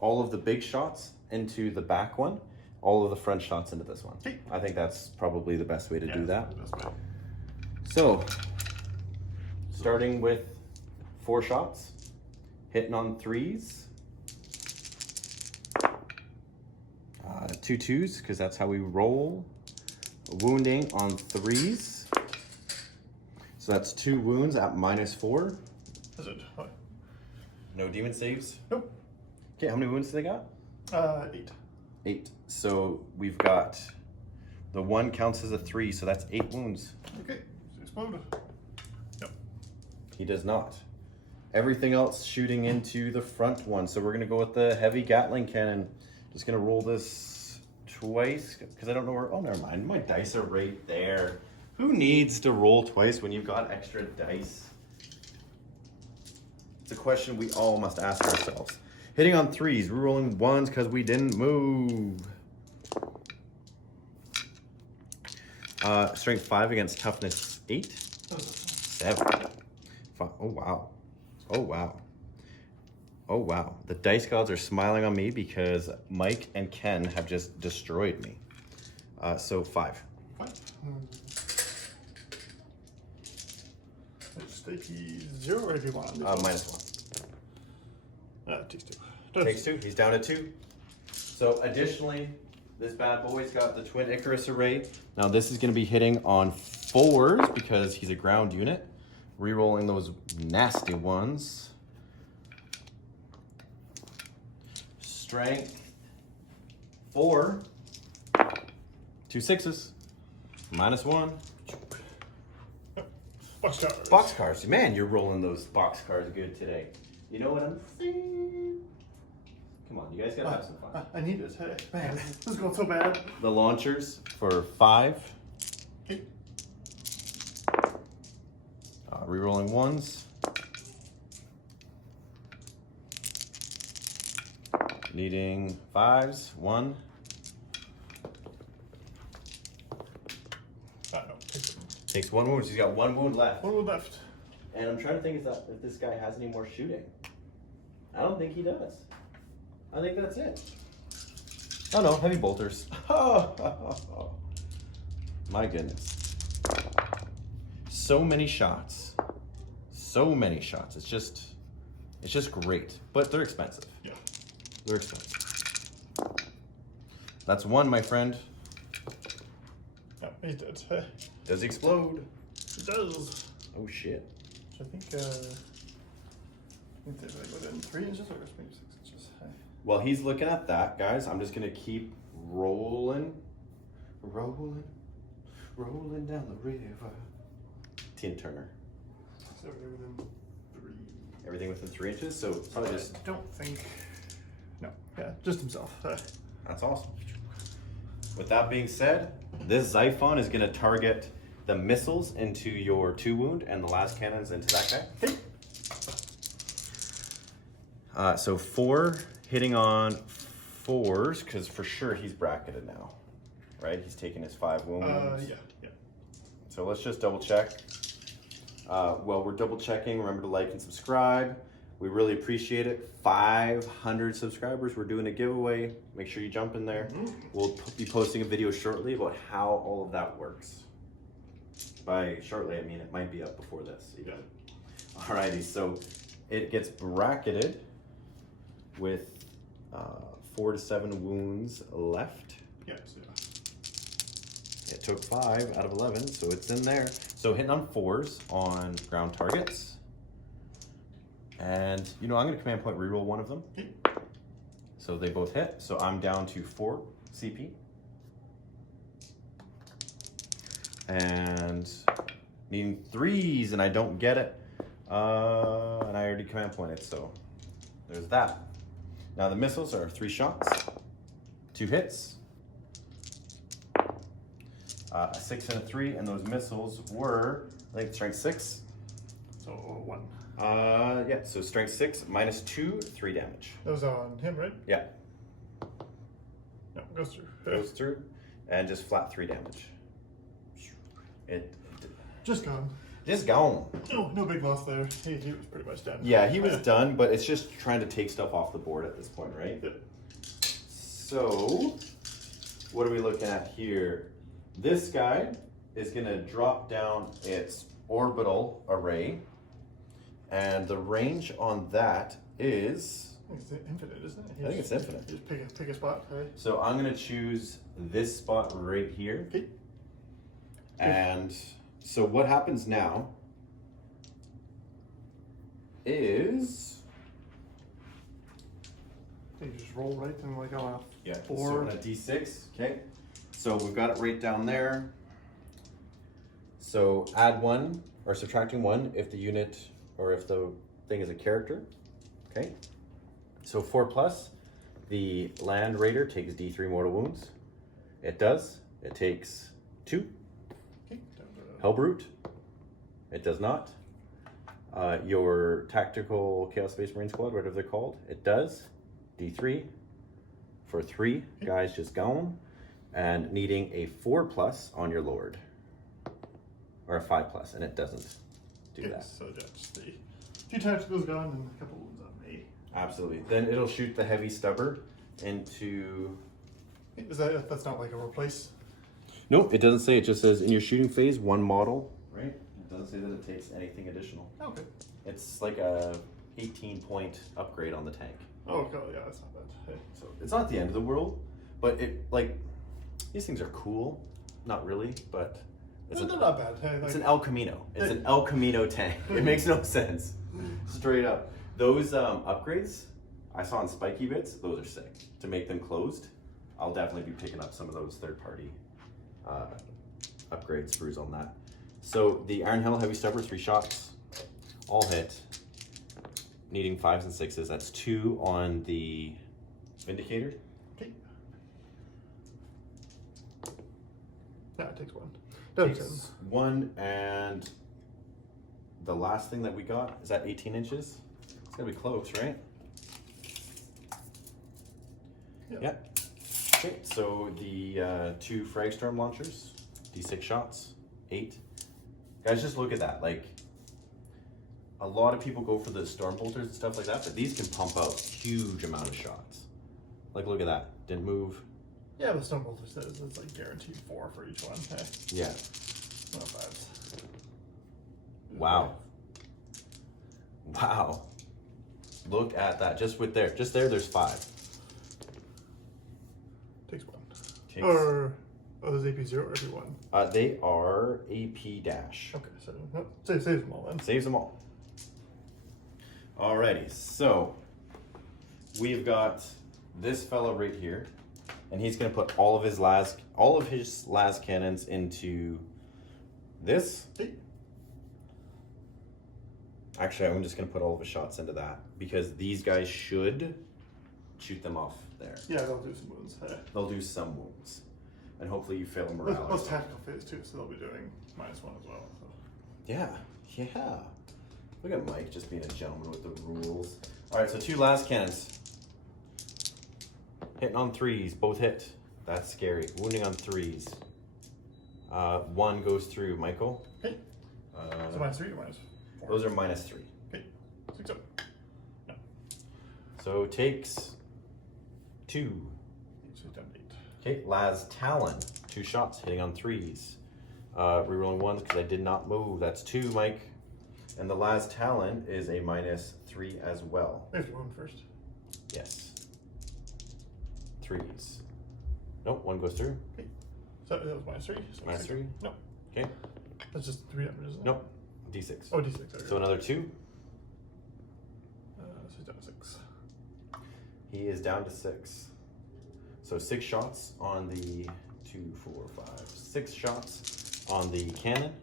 all of the big shots into the back one, all of the front shots into this one. Okay. I think that's probably the best way to do that. The best way. So, starting with 4 shots, hitting on 3s, 2 2s, because that's how we roll, wounding on 3s. So that's 2 wounds at -4. Is it? What? No demon saves? Nope. Okay, how many wounds do they got? 8. 8. So we've got, the 1 counts as a 3, so that's 8 wounds. Okay, so exploded. Yep. He does not. Everything else shooting into the front one. So we're gonna go with the heavy Gatling cannon. Just gonna roll this twice, because I don't know where, oh, never mind. My dice are right there. Who needs to roll twice when you've got extra dice? It's a question we all must ask ourselves. Hitting on 3s, we're rolling 1s because we didn't move. Strength 5 against toughness 8. 7. 5. Oh wow. Oh wow. Oh, wow. The dice gods are smiling on me because Mike and Ken have just destroyed me. So 5. 5. Let's take 0 or do you want? -1. Takes 2. Takes 2. He's down to 2. So additionally, this bad boy's got the Twin Icarus array. Now this is going to be hitting on 4s because he's a ground unit. Rerolling those nasty ones. Strength 4. 2 6s. -1. Boxcars. Boxcars. Man, you're rolling those boxcars good today. You know what I'm saying? Come on, you guys gotta have some fun. I need it. Hey, man, this is going so bad. The launchers for 5. Okay. Rerolling 1s. Needing 5s. 1. Takes 1 wound. She's got 1 wound left. 1 wound left. And I'm trying to think if this guy has any more shooting. I don't think he does. I think that's it. Oh no, heavy bolters. My goodness. So many shots. So many shots. It's just great. But they're expensive. Yeah. They're expensive. That's 1, my friend. Yeah, he's dead. Hey. Does he explode? He does. Oh shit. I think they're like within 3 inches or maybe 6 inches. Hey. Well, he's looking at that, guys. I'm just gonna keep rolling down the river. Tina Turner. So they're within 3. Everything within 3 inches, so probably just. I don't think. No. Yeah, just himself. That's awesome. With that being said, this Xiphon is gonna target the missiles into your 2 wound and the last cannons into that guy. Okay. So 4 hitting on 4s, because for sure he's bracketed now, right? He's taking his 5 wounds. Yeah. So let's just double check. While we're double checking, remember to like and subscribe. We really appreciate it. 500 subscribers. We're doing a giveaway. Make sure you jump in there. We'll be posting a video shortly about how all of that works. By shortly, I mean it might be up before this. Yeah. Alrighty, so it gets bracketed with 4 to 7 wounds left. Yes, yeah. It took 5 out of 11, so it's in there. So hitting on 4s on ground targets. And, you know, I'm going to command point reroll 1 of them. Okay. So they both hit. So I'm down to 4 CP. And needing 3s, and I don't get it. And I already command pointed, so there's that. Now the missiles are 3 shots, 2 hits, a 6 and a 3, and those missiles were, I think, strength 6. So 1. Yeah, so strength 6, -2, 3 damage. That was on him, right? Yeah. No, goes through. Goes through, and just flat 3 damage. Just gone. Just gone. No big loss there. He was pretty much done. Yeah, he was done, but it's just trying to take stuff off the board at this point, right? Yeah. So, what are we looking at here? This guy is going to drop down its orbital array, and the range on that is... I think it's infinite, isn't it? I think it's infinite. Just pick a spot, right? So I'm going to choose this spot right here. Okay. And so what happens now is... You just roll right and like on a Yeah, so 4. on a D6, okay. So we've got it right down there. So add 1 or subtracting 1 if the unit or if the thing is a character, okay. So 4+, the land raider takes D3 mortal wounds. It does. It takes 2. Okay. Hellbrute, it does not. Your tactical Chaos Space Marine Squad, whatever they're called, it does. D3 for 3 guys just gone, and needing a 4+ on your Lord, or a 5+, and it doesn't do that. So that's the 2 tacticals gone and a couple wounds on me. Absolutely. Then it'll shoot the heavy stubber into... That's not like a replace? Nope, it doesn't say. It just says in your shooting phase, one model. Right? It doesn't say that it takes anything additional. Okay. It's like a 18-point upgrade on the tank. Oh, okay. Yeah, that's not bad. Hey. So it's not the end of the world, but it, like, these things are cool. Not really, but They're not bad. Hey, like, it's an El Camino. It's an El Camino tank. It makes no sense. Straight up. Those upgrades I saw on Spiky Bits, those are sick. To make them closed, I'll definitely be picking up some of those third-party upgrade sprues on that. So the Iron Hell Heavy Stubber, 3 shots, all hit, needing 5s and 6s. That's 2 on the Vindicator. Okay. Yeah, it takes 1. Takes 1, and the last thing that we got, is that 18 inches? It's gonna be close, right? Yeah. Okay, so the 2 Frag Storm launchers, D6 shots, 8. Guys, just look at that. Like, a lot of people go for the Storm Bolters and stuff like that, but these can pump out huge amount of shots. Like, look at that. Didn't move. Yeah, but Stone Bolter says it's like guaranteed 4 for each one. Hey. Yeah. No 5s. Wow. Wow. Look at that. Just there's 5. Takes 1. Takes, Or, those AP 0 or AP 1? they are AP dash. Okay, so nope, saves them all then. Saves them all. Alrighty, so we've got this fellow right here, and he's gonna put all of his las cannons into this. Hey. Actually, I'm just gonna put all of his shots into that because these guys should shoot them off there. Yeah, they'll do some wounds. Hey. They'll do some wounds, and hopefully you fail morale. That's tactical phase too, so they'll be doing -1 as well. So. Yeah. Look at Mike just being a gentleman with the rules. All right, so 2 las cannons. Hitting on 3s, both hit. That's scary. Wounding on 3s. 1 goes through, Michael. Okay. So -3 or -4? Those are -3. Okay. 6 up. No. So takes 2. So he's down to 8. Okay, Las Talon, 2 shots, hitting on 3s. Rerolling 1s because I did not move. That's 2, Mike. And the Las Talon is a -3 as well. We have to wound first. Yes. 3s. Nope, 1 goes through. Okay. So that was -3. So -3? No. Okay. That's just 3 damage, isn't it? Nope. D6. Oh, D6. Okay. So another 2. So he's down to 6. He is down to 6. So 6 shots on the 2, 4, 5, 6 shots on the cannon.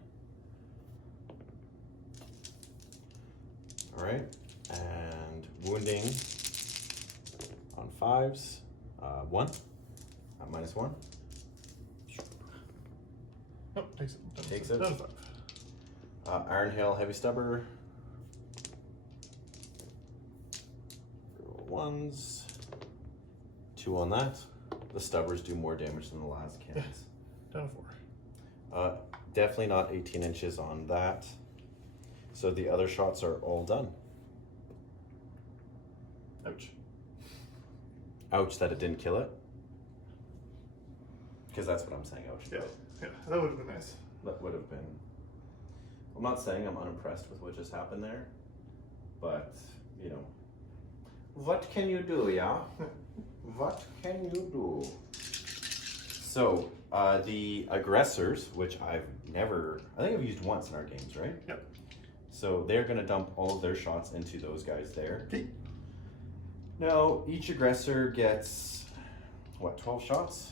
All right, and wounding on 5s. 1 at -1. Nope, takes it. Takes it. Down to 5. Iron Hail Heavy Stubber. 1s. 2 on that. The stubbers do more damage than the last cannons. Down to 4. Definitely not 18 inches on that. So the other shots are all done. Ouch. Ouch that it didn't kill it. Because that's what I'm saying, ouch. Yeah, that would have been nice. That would have been. I'm not saying I'm unimpressed with what just happened there, but, you know. What can you do, yeah? What can you do? So, the aggressors, which I think I've used once in our games, right? Yep. So they're gonna dump all of their shots into those guys there. Okay. Now, each aggressor gets, what, 12 shots?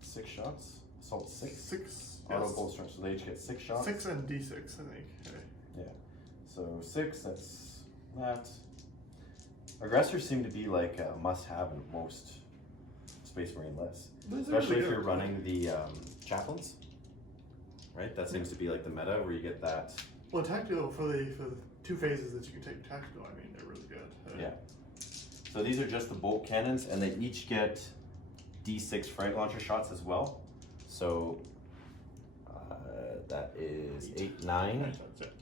6 shots? Assault 6? 6. Auto Yes. bolt strike, so they each get 6 shots. 6 and D6, I think. Okay. Yeah. So 6, that's that. Aggressors seem to be like a must-have in most Space Marine lists. Especially if you're running the chaplains. Right? That seems to be like the meta where you get that. Well, tactical for the 2 phases that you can take tactical, I mean, they're really good. Yeah. So these are just the bolt cannons, and they each get D6 frag launcher shots as well. So that is 8, 9. That's it.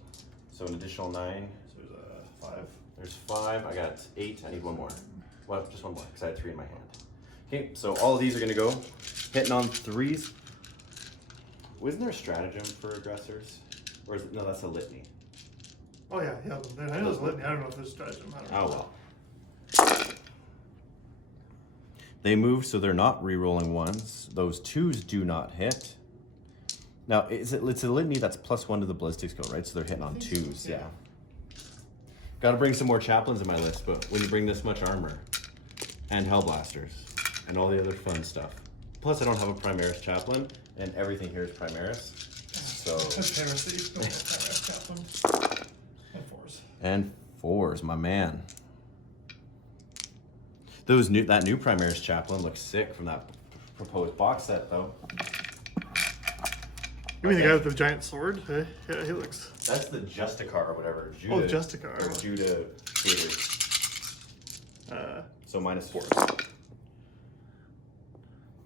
So an additional 9. So there's a 5. There's 5. I got 8. I need one more. Well, just one more because I had 3 in my hand. Okay, so all of these are gonna go hitting on 3s. Wasn't there a stratagem for aggressors? Or is it, no, that's a litany. Oh yeah, yeah. I know it's litany. I don't know if it's stratagem. I don't know. Oh well. They move, so they're not re-rolling 1s. Those 2s do not hit. Now, it's a litany that's +1 to the ballistic skill, right? So they're hitting on 2s, So, yeah. Got to bring some more chaplains in my list, but when you bring this much armor and hellblasters and all the other fun stuff. Plus, I don't have a Primaris chaplain, and everything here is Primaris. So. That's heresy. No more Primaris chaplain. And 4s. And 4s, my man. That new Primaris chaplain looks sick from that proposed box set, though. You mean the guy with the giant sword? Yeah, he looks. That's the Justicar or whatever. Judah, Oh, Justicar. Or Judah Theater. So -4.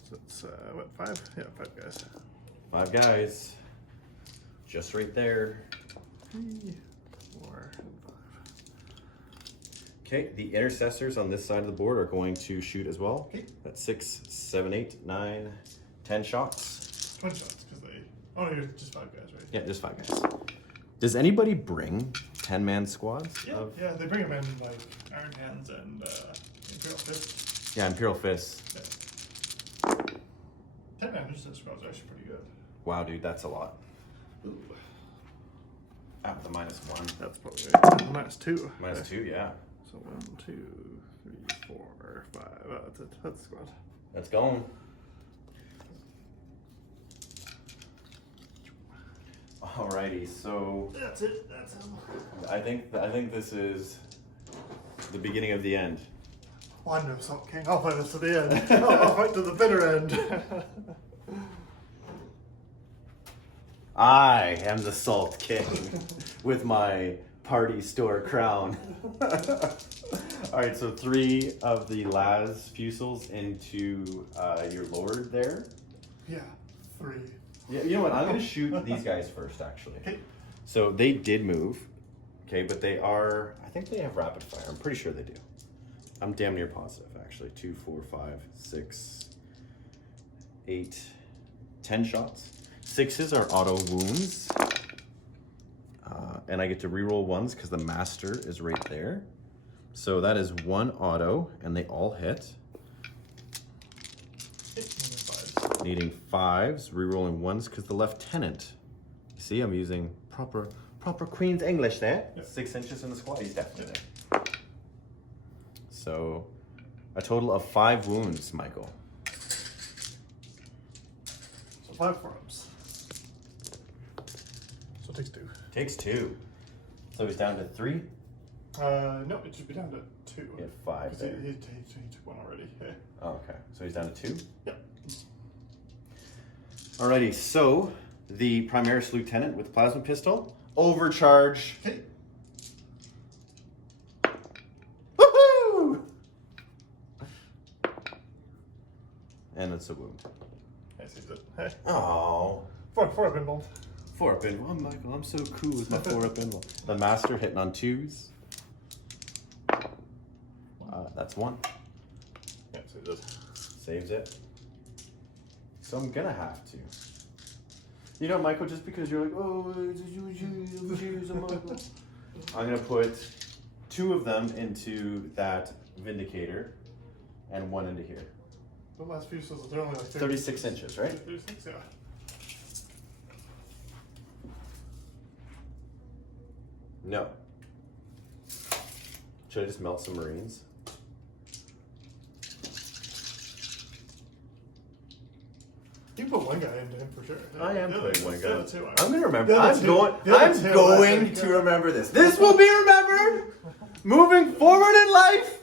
So it's, what, 5? Yeah, 5 guys. 5 guys. Just right there. 3, 4, and 5. Okay, the intercessors on this side of the board are going to shoot as well. Okay. That's 6, 7, 8, 9, 10 shots. 20 shots, because they. Oh, you're just 5 guys, right? Yeah, just 5 guys. Does anybody bring 10-man squads? Yeah, yeah, they bring them in like Iron Hands and Imperial Fist. Yeah, Imperial Fists. Yeah. 10-man resistance squads are actually pretty good. Wow, dude, that's a lot. Ooh. At the -1. That's probably right. -2. -2, yeah. So 1, 2, 3, 4, 5. Oh, that's it. That's the squad. Let's go. Alrighty, so That's it. That's him. I think this is the beginning of the end. Well, I know Salt King. I'll fight us to the end. I'll fight to the bitter end. I am the Salt King with my party store crown. Alright, so 3 of the Las Fusils into your lord there. Yeah, 3. Yeah, you know what? I'm going to shoot these guys first, actually. Okay. So they did move, okay, but they are, I think they have rapid fire. I'm pretty sure they do. I'm damn near positive, actually. 2, 4, 5, 6, 8, 10 shots. 6s are auto wounds. And I get to reroll 1s because the master is right there. So that is 1 auto, and they all hit. Needing 5s, rerolling 1s because the lieutenant. See, I'm using proper Queen's English there. Yep. 6 inches in the squad, he's definitely there. So, a total of 5 wounds, Michael. So 5 forums. So it takes 2. Takes 2. So he's down to 3. No, it should be down to 2. He had 5 'Cause there. he took 1 already. Yeah. Oh, okay. So he's down to 2? Yep. Alrighty, so the Primaris Lieutenant with Plasma Pistol. Overcharge. Okay. Woohoo! And it's a wound. I see that. Hey. Oh. 4 up involved. 4 up involved. Oh, Michael, I'm so cool with my 4 up involved. The master hitting on 2s. That's 1. Yeah, so it does. Saves it. So I'm gonna have to. You know, Michael, just because you're like, oh, I'm gonna put 2 of them into that Vindicator and 1 into here. The last few says they're only like 36 inches, right? 36, yeah. No. Should I just melt some Marines? You can put 1 guy into him for sure. I am The putting other- 1 the guy. other 2 I'm gonna remember. The other I'm two- going. the other I'm 2 going to remember this. This will be remembered. Moving forward in life.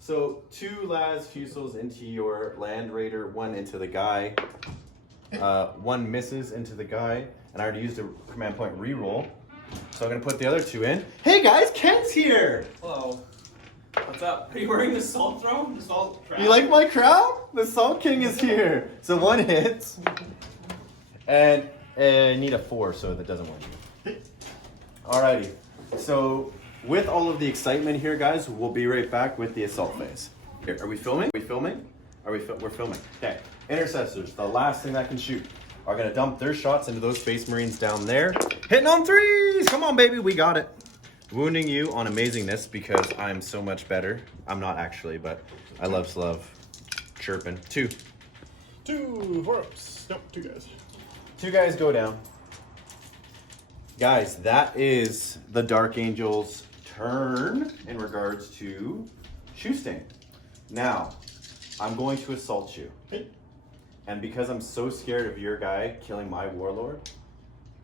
So 2 Las Fusils into your Land Raider, 1 into the guy. 1 misses into the guy, and I already used a command point reroll. So I'm gonna put the other 2 in. Hey guys, Ken's here. Hello. What's up? Are you wearing the salt throne? The salt crown? You like my crown? The Salt King is here. So 1 hits. And I need a 4, so that doesn't work. Alrighty. So with all of the excitement here, guys, we'll be right back with the assault phase. Here, are we filming? We're filming. Okay. Intercessors, the last thing that can shoot, are gonna dump their shots into those Space Marines down there. Hitting on threes! Come on, baby, we got it. Wounding you on amazingness because I'm so much better. I'm not actually, but I love chirping. 2. 2 4-ups. Nope, 2 guys. 2 guys go down. Guys, that is the Dark Angel's turn in regards to shoe stain. Now, I'm going to assault you. Okay. And because I'm so scared of your guy killing my warlord,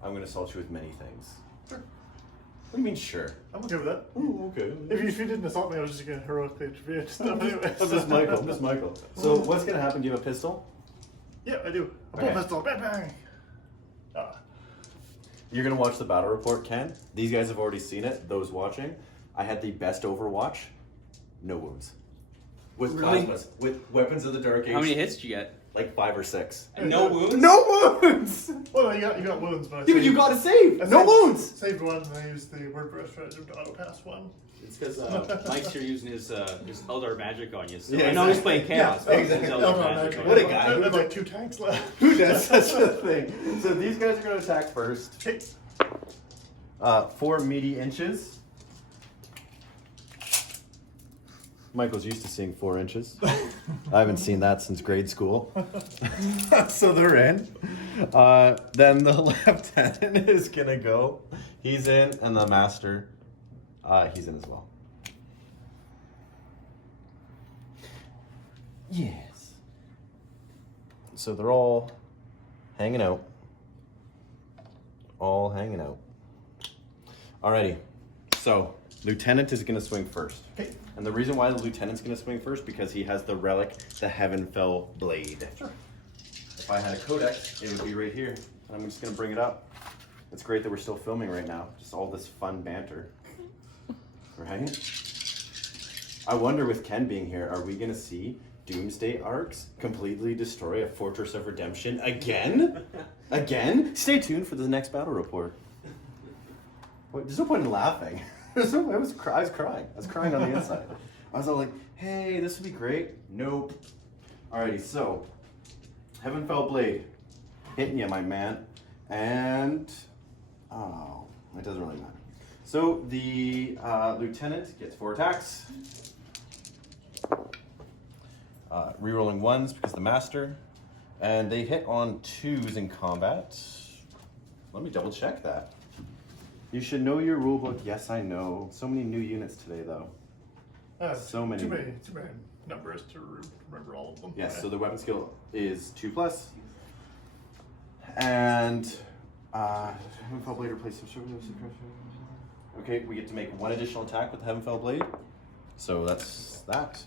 I'm going to assault you with many things. Sure. What do you mean, sure? I'm okay with that. Ooh, okay. If you didn't assault me, I was just going to heroically intervene. Stuff anyway. I'm Miss Michael. So what's going to happen? Do you have a pistol? Yeah, I do. A Okay. bull pistol. Bang, bang. You're going to watch the battle report, Ken. These guys have already seen it. Those watching. I had the best Overwatch. No wounds. With Really? plasmas. With weapons of the Dark Age. How many hits did you get? Like 5 or 6. And no wounds? No wounds! Well, no, you got wounds, but I Yeah, but you saved- got to save! I No saved- wounds! Saved one, and I used the word burst stratagem to auto pass one. It's because Mike's here using his Eldar magic on you. So Yeah, I know he's exactly. playing chaos. Yeah, but he's exactly. Eldar Eldar magic on What you. a guy. I have like 2 tanks left. Who does such a thing? So these guys are going to attack first. Okay. 4 meaty inches. Michael's used to seeing 4 inches. I haven't seen that since grade school. So they're in. Then the lieutenant is gonna go. He's in, and the master, he's in as well. Yes. So they're all hanging out. All hanging out. Alrighty. So lieutenant is gonna swing first. Okay. And the reason why the lieutenant's going to swing first, because he has the relic, the Heavenfell Blade. Sure. If I had a codex, it would be right here. And I'm just going to bring it up. It's great that we're still filming right now. Just all this fun banter. Right? I wonder, with Ken being here, are we going to see Doomsday arcs completely destroy a Fortress of Redemption again? Again? Stay tuned for the next battle report. Wait, there's no point in laughing. I was crying. I was crying on the inside. I was all like, hey, this would be great. Nope. Alrighty, so Heavenfell Blade hitting you, my man. And oh, it doesn't really matter. So the lieutenant gets 4 attacks. Rerolling 1s because the master. And they hit on 2s in combat. Let me double check that. You should know your rulebook. Yes, I know. So many new units today, though. So many. Too many numbers to remember all of them. Yes, so the weapon skill is 2+. And Heavenfell Blade replaces. Okay, we get to make 1 additional attack with the Heavenfell Blade. So that's that.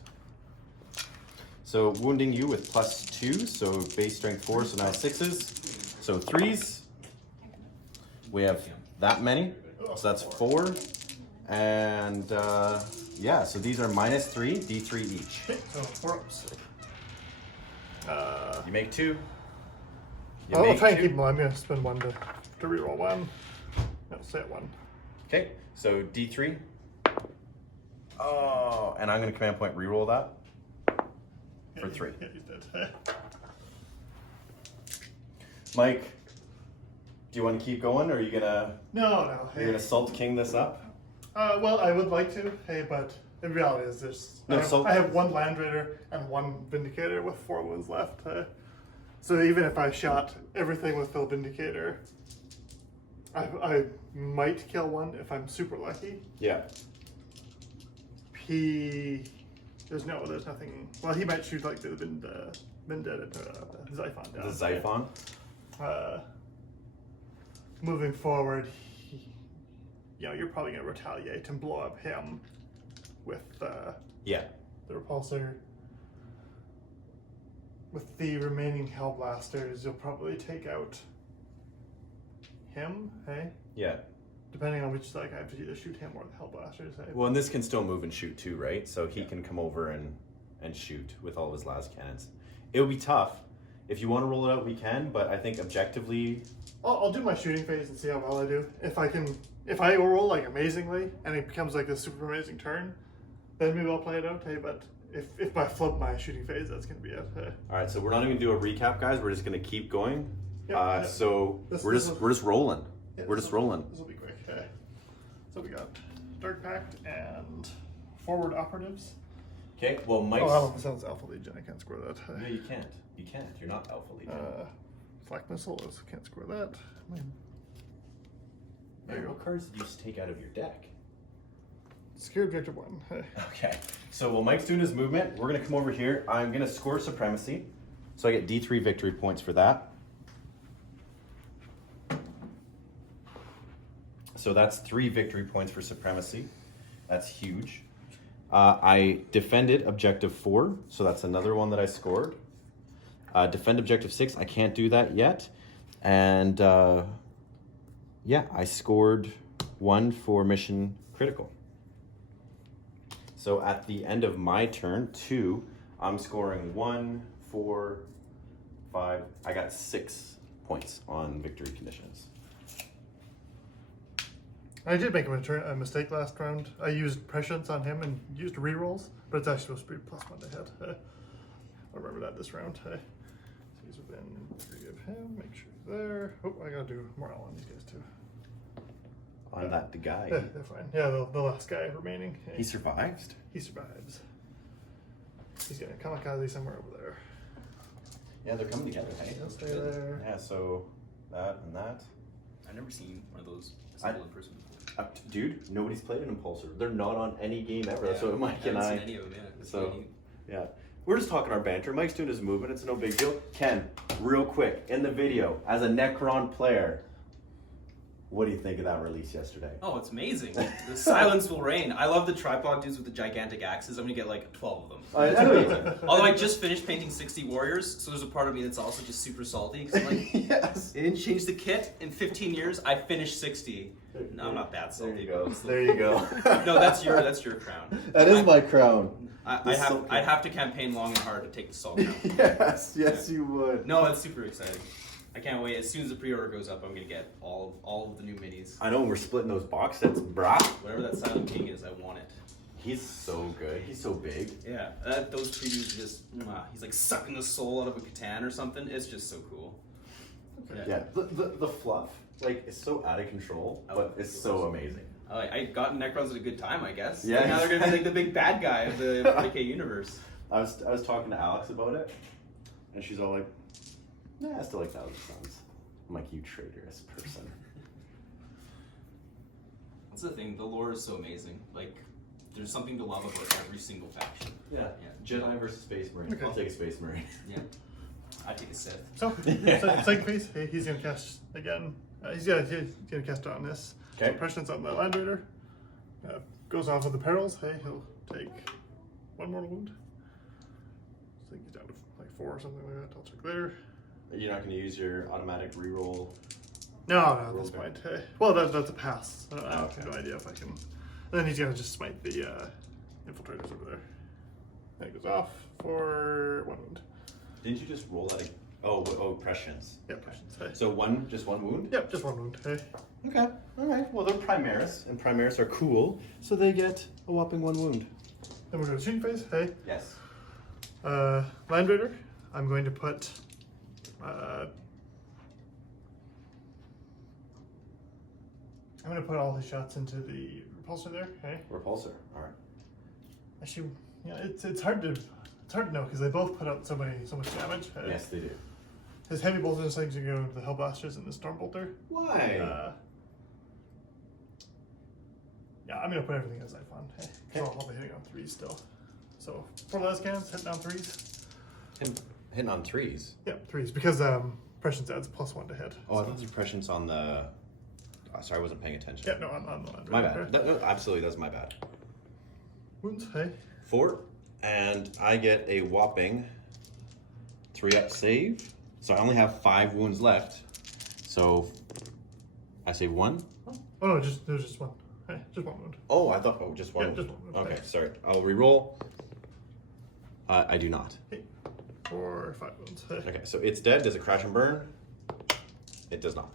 So wounding you with +2, so base strength 4, so now 6s. So 3s. We have that many, so that's 4. And yeah, so these are -3, D3 each. Okay, so 4-ups. You make 2. You I'll make try and 2. keep them. I'm going to spend 1 to reroll 1. No, stay at 1. Okay, so D3. Oh, and I'm going to command point reroll that for 3. Yeah, you did. Mike, do you want to keep going, or are you gonna No. you're gonna Salt King this up? Well, I would like to, but the reality is I have 1 Land Raider and 1 Vindicator with 4 wounds left. So even if I shot everything with Phil Vindicator, I might kill 1 if I'm super lucky. Yeah. There's nothing. Well, he might shoot like the Vendetta, the Xiphon down. The Xiphon. Moving forward, you're probably going to retaliate and blow up him with Yeah. the repulsor. With the remaining Hellblasters, you'll probably take out him, hey? Yeah. Depending on which, I have to either shoot him or the Hellblasters, hey? Well, and this can still move and shoot too, right? So he can come over and shoot with all of his las cannons. It'll be tough. If you want to roll it out, we can, but I think objectively... I'll do my shooting phase and see how well I do. If I can if I roll like amazingly and it becomes like a super amazing turn, then maybe I'll play it out. Hey, but if I flub my shooting phase, that's gonna be it. All right, so we're not even gonna do a recap, guys. We're just gonna keep going. Yeah, So we're just rolling. Yeah, we're just rolling. This will be quick. So we got Dark Pact and Forward Operatives. Okay. Well, Mike's. Oh, that sounds Alpha Legion. I can't score that. No, you can't. You can't. You're not Alpha Legion. Flak Missiles. Can't score that. There you go. What cards did you just take out of your deck? Secure Objective 1. Okay. So while Mike's doing his movement, we're gonna come over here. I'm gonna score Supremacy, so I get D3 victory points for that. So that's 3 victory points for Supremacy. That's huge. I defended Objective 4, so that's another one that I scored. Defend Objective 6, I can't do that yet. And yeah, I scored 1 for Mission Critical. So at the end of my turn, 2, I'm scoring 1, 4, 5. I got 6 points on victory conditions. I did make a mistake last round. I used Prescience on him and used rerolls, but it's actually supposed to be +1 to hit. I'll remember that this round. So he's within 3 of him. Make sure he's there. Oh, I gotta do morale on these guys too. On that, the guy. Yeah, they're fine. Yeah, the last guy remaining. He survives? He survives. He's gonna kamikaze somewhere over there. Yeah, they're coming together, hey? He'll stay there. Yeah, so that and that. I've never seen one of those assembled in person before. Dude, nobody's played an Impulsor. They're not on any game ever. That's what Mike and I I. haven't seen any of them, yeah. So, yeah. We're just talking our banter. Mike's doing his movement. It's no big deal. Ken, real quick, in the video, as a Necron player, what do you think of that release yesterday? Oh, it's amazing. The silence will reign. I love the tripod dudes with the gigantic axes. I'm gonna get like 12 of them. Oh, it's amazing. Although I just finished painting 60 warriors, so there's a part of me that's also just super salty. Cause I'm like, Yes. they didn't change the kit in 15 years. I finished 60. No, I'm not that salty. There you go. but- There you go. No, that's your crown. That is my crown. I'd have to campaign long and hard to take the salt crown. Yes, you would. No, it's super exciting. I can't wait. As soon as the pre-order goes up, I'm gonna get all of the new minis. I know we're splitting those box sets, brah. Whatever that Silent King is, I want it. He's so good. He's so big. Yeah, those previews are just, he's like sucking the soul out of a Catan or something. It's just so cool. Yeah, the fluff, like, it's so out of control, but it's so amazing. I got Necrons at a good time, I guess. Yeah. Like, now they're gonna be like the big bad guy of the 40K universe. I was talking to Alex about it, and she's all like, "Nah, I still like Thousand Suns." I'm like, "You traitorous person." That's the thing. The lore is so amazing. Like, there's something to love about every single faction. Yeah. Jedi versus Space Marine. Okay. I'll take a Space Marine. Yeah. I take a Sith. So, second phase, he's gonna cast again. He's gonna cast on this. Okay. So Prescience on the Land Raider. Goes off with the perils. Hey, he'll take 1 mortal wound. I think he's down to like 4 or something like that. I'll check later. You're not going to use your automatic reroll. No, at this point. Hey. Well, that's a pass. I have Okay. no idea if I can. And then he's gonna just smite the infiltrators over there. And it goes off for 1 wound. Didn't you just roll that? Oh, Prescience. Yeah, Prescience. Hey. So just one wound? Yep, just 1 wound. Hey. Okay. All right. Well, they're Primaris, and Primaris are cool, so they get a whopping 1 wound. Then we're going to shooting phase. Hey. Yes. Land Raider. I'm going to put. I'm going to put all his shots into the repulsor there. Hey. Repulsor. All right. Actually, yeah, it's hard to know because they both put out so much damage. Yes, they do. His heavy bolters things are going to the Hellblasters and the Stormbolter. Why? Yeah, I'm gonna put everything as Zyphon. Hey. So I'll be hitting on 3s still. So 4 las cannons, hitting on 3s. Hitting on 3s. Yeah, 3s because Prescience adds +1 to hit. Oh, I thought there's Prescience on the. Oh, sorry, I wasn't paying attention. Yeah, no, on the Land My Raider. bad. No, absolutely, that's my bad. Wounds, hey. 4, and I get a whopping 3-up save. So I only have 5 wounds left. So I save 1. Oh no, there's just 1. Hey, just 1 wound. Oh, I thought just 1. Yeah, just 1 wound. Okay, Thanks. sorry. I'll re-roll. I do not. Hey, 4 or 5 wounds. Hey. Okay, so it's dead. Does it crash and burn? It does not.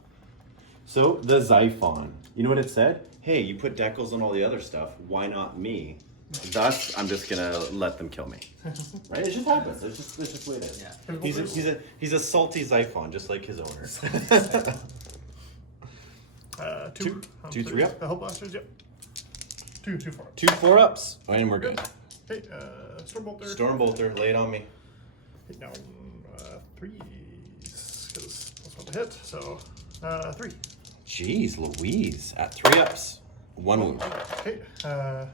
So the Xiphon, you know what it said? Hey, you put decals on all the other stuff. Why not me? Thus, I'm just gonna let them kill me. Right? It just happens. It's just the way it is. Yeah. He's a salty Xiphon, just like his owner. Two. Two, three up. The Hell Blasters, yep. Two, 4 up. 2 4-ups. And we're good. Hey, Stormbolter. Stormbolter, lay it on me. Hit down threes, because that's what to hit. So, 3. Jeez Louise. At 3 ups. 1 wound. Okay, the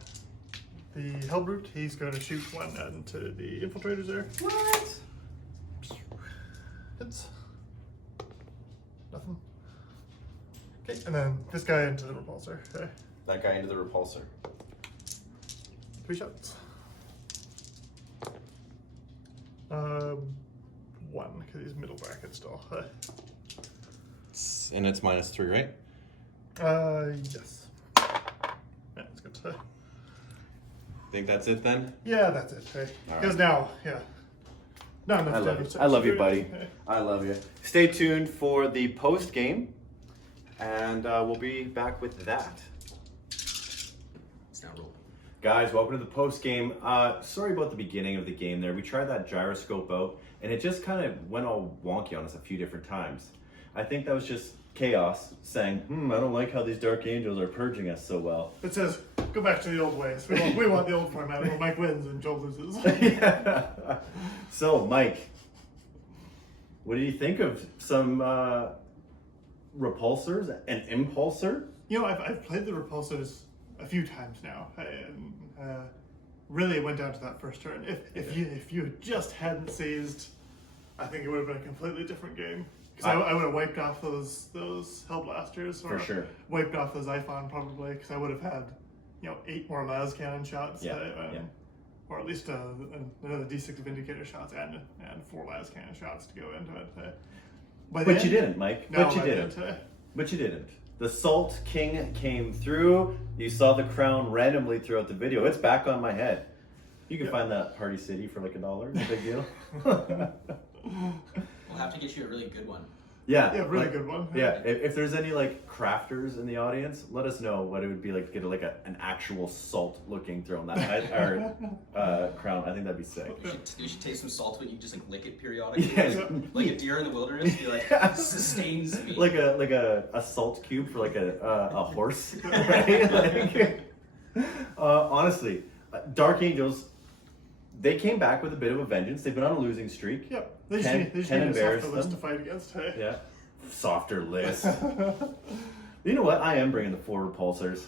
Hellbrute, he's going to shoot one into the infiltrators there. What? Hits. Nothing. Okay, and then this guy into the repulsor. Okay. That guy into the repulsor. 3 shots. 1, because he's middle bracket still. And it's -3, right? Yes. Yeah, it's good. Think that's it then? Yeah, that's it. Hey. All Because right. now, yeah. Not enough I love damage. you. I love you, buddy. I love you. Stay tuned for the post game, and we'll be back with that. It's now rolling. Guys, welcome to the post game. Sorry about the beginning of the game there. We tried that gyroscope out, and it just kind of went all wonky on us a few different times. I think that was just chaos saying, I don't like how these Dark Angels are purging us so well. It says, go back to the old ways. We want the old format where Mike wins and Joel loses. Yeah. So, Mike, what do you think of some repulsors and impulsor? You know, I've played the repulsors a few times now. Really, it went down to that first turn. If you just hadn't seized, I think it would have been a completely different game. Because I would have wiped off those Hellblasters, or For sure. wiped off the Xiphon probably, because I would have had 8 more las cannon shots, or at least another D6 of indicator shots and 4 las cannon shots to go into it. But you didn't, Mike. No, But you I didn't. didn't. But you didn't. The Salt King came through. You saw the crown randomly throughout the video. It's back on my head. You can find that Party City for like $1. It's a big deal. We'll have to get you a really good one. Yeah. Yeah, really good one. Yeah. If there's any like crafters in the audience, let us know what it would be like to get like an actual salt looking throne that crown. I think that'd be sick. You should take some salt, but you just like lick it periodically. Yeah. Like a deer in the wilderness. Be like, sustains me. Like a salt cube for like a horse, right? Like, honestly, Dark Angels, they came back with a bit of a vengeance. They've been on a losing streak. Yep. They just Ken need a embarrassed softer list to them. fight against. Hey. Yeah, softer list. You know what? I am bringing the 4 repulsors.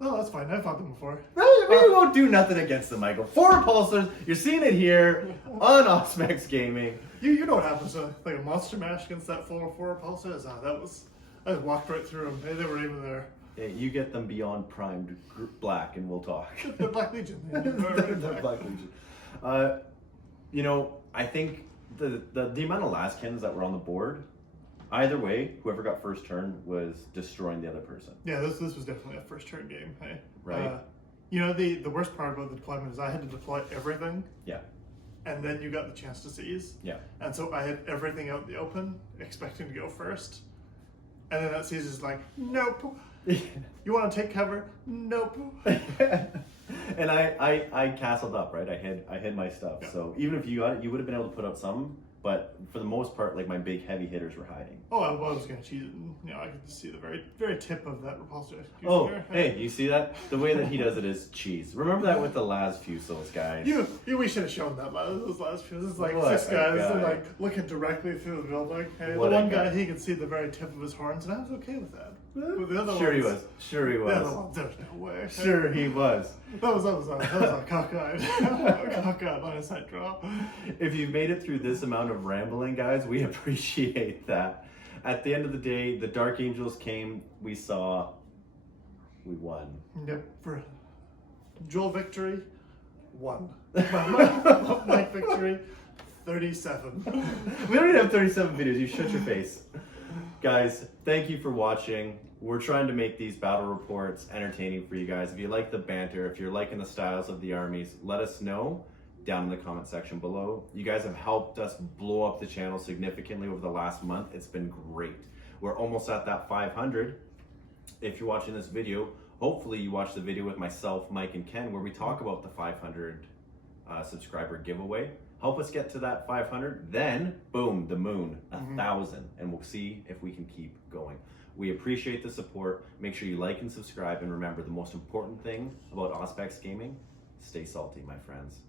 Oh, that's fine. I've fought them before. We won't do nothing against them, Michael. 4 repulsors. You're seeing it here on Auspex Gaming. You know what happens to like a monster mash against that 4 repulsors? I just walked right through them. Hey, they weren't even there. Yeah, you get them beyond primed black, and we'll talk. They're Black Legion. They're Black Legion. I think the amount of last cannons that were on the board, either way, whoever got first turn was destroying the other person. Yeah, this was definitely a first turn game. Hey, Right. The worst part about the deployment is I had to deploy everything. Yeah. And then you got the chance to seize. Yeah. And so I had everything out in the open, expecting to go first. And then that seize is like, nope. You want to take cover? Nope. And I castled up, right? I hid my stuff. Yeah. So even if you got it, you would have been able to put up some. But for the most part, like my big heavy hitters were hiding. Oh, I was going to cheat it. And, I could see the very, very tip of that repulsor. Oh, hey, you see that? The way that he does it is cheese. Remember that with the Las Fusos, guys. We should have shown that those last few. This is like What 6 a guys guy. that like looking directly through the building. Hey, the What a one guy. guy, he could see the very tip of his horns, and I was okay with that. But the other Sure he ones, was. Sure he The other was. ones, there's no way. Sure he was. That was a cockeyed line of sight draw. If you made it through this amount of rambling, guys, we appreciate that. At the end of the day, the Dark Angels came, we saw, we won. Yep, for Joel victory, 1. Mike victory, 37. We don't even have 37 videos, you shut your face. Guys, thank you for watching. We're trying to make these battle reports entertaining for you guys. If you like the banter, if you're liking the styles of the armies, let us know down in the comment section below. You guys have helped us blow up the channel significantly over the last month. It's been great. We're almost at that 500. If you're watching this video, hopefully you watch the video with myself, Mike, and Ken, where we talk about the 500 subscriber giveaway. Help us get to that 500. Then, boom, the moon, 1,000, and we'll see if we can keep going. We appreciate the support. Make sure you like and subscribe, and remember, the most important thing about Auspex Gaming, stay salty, my friends.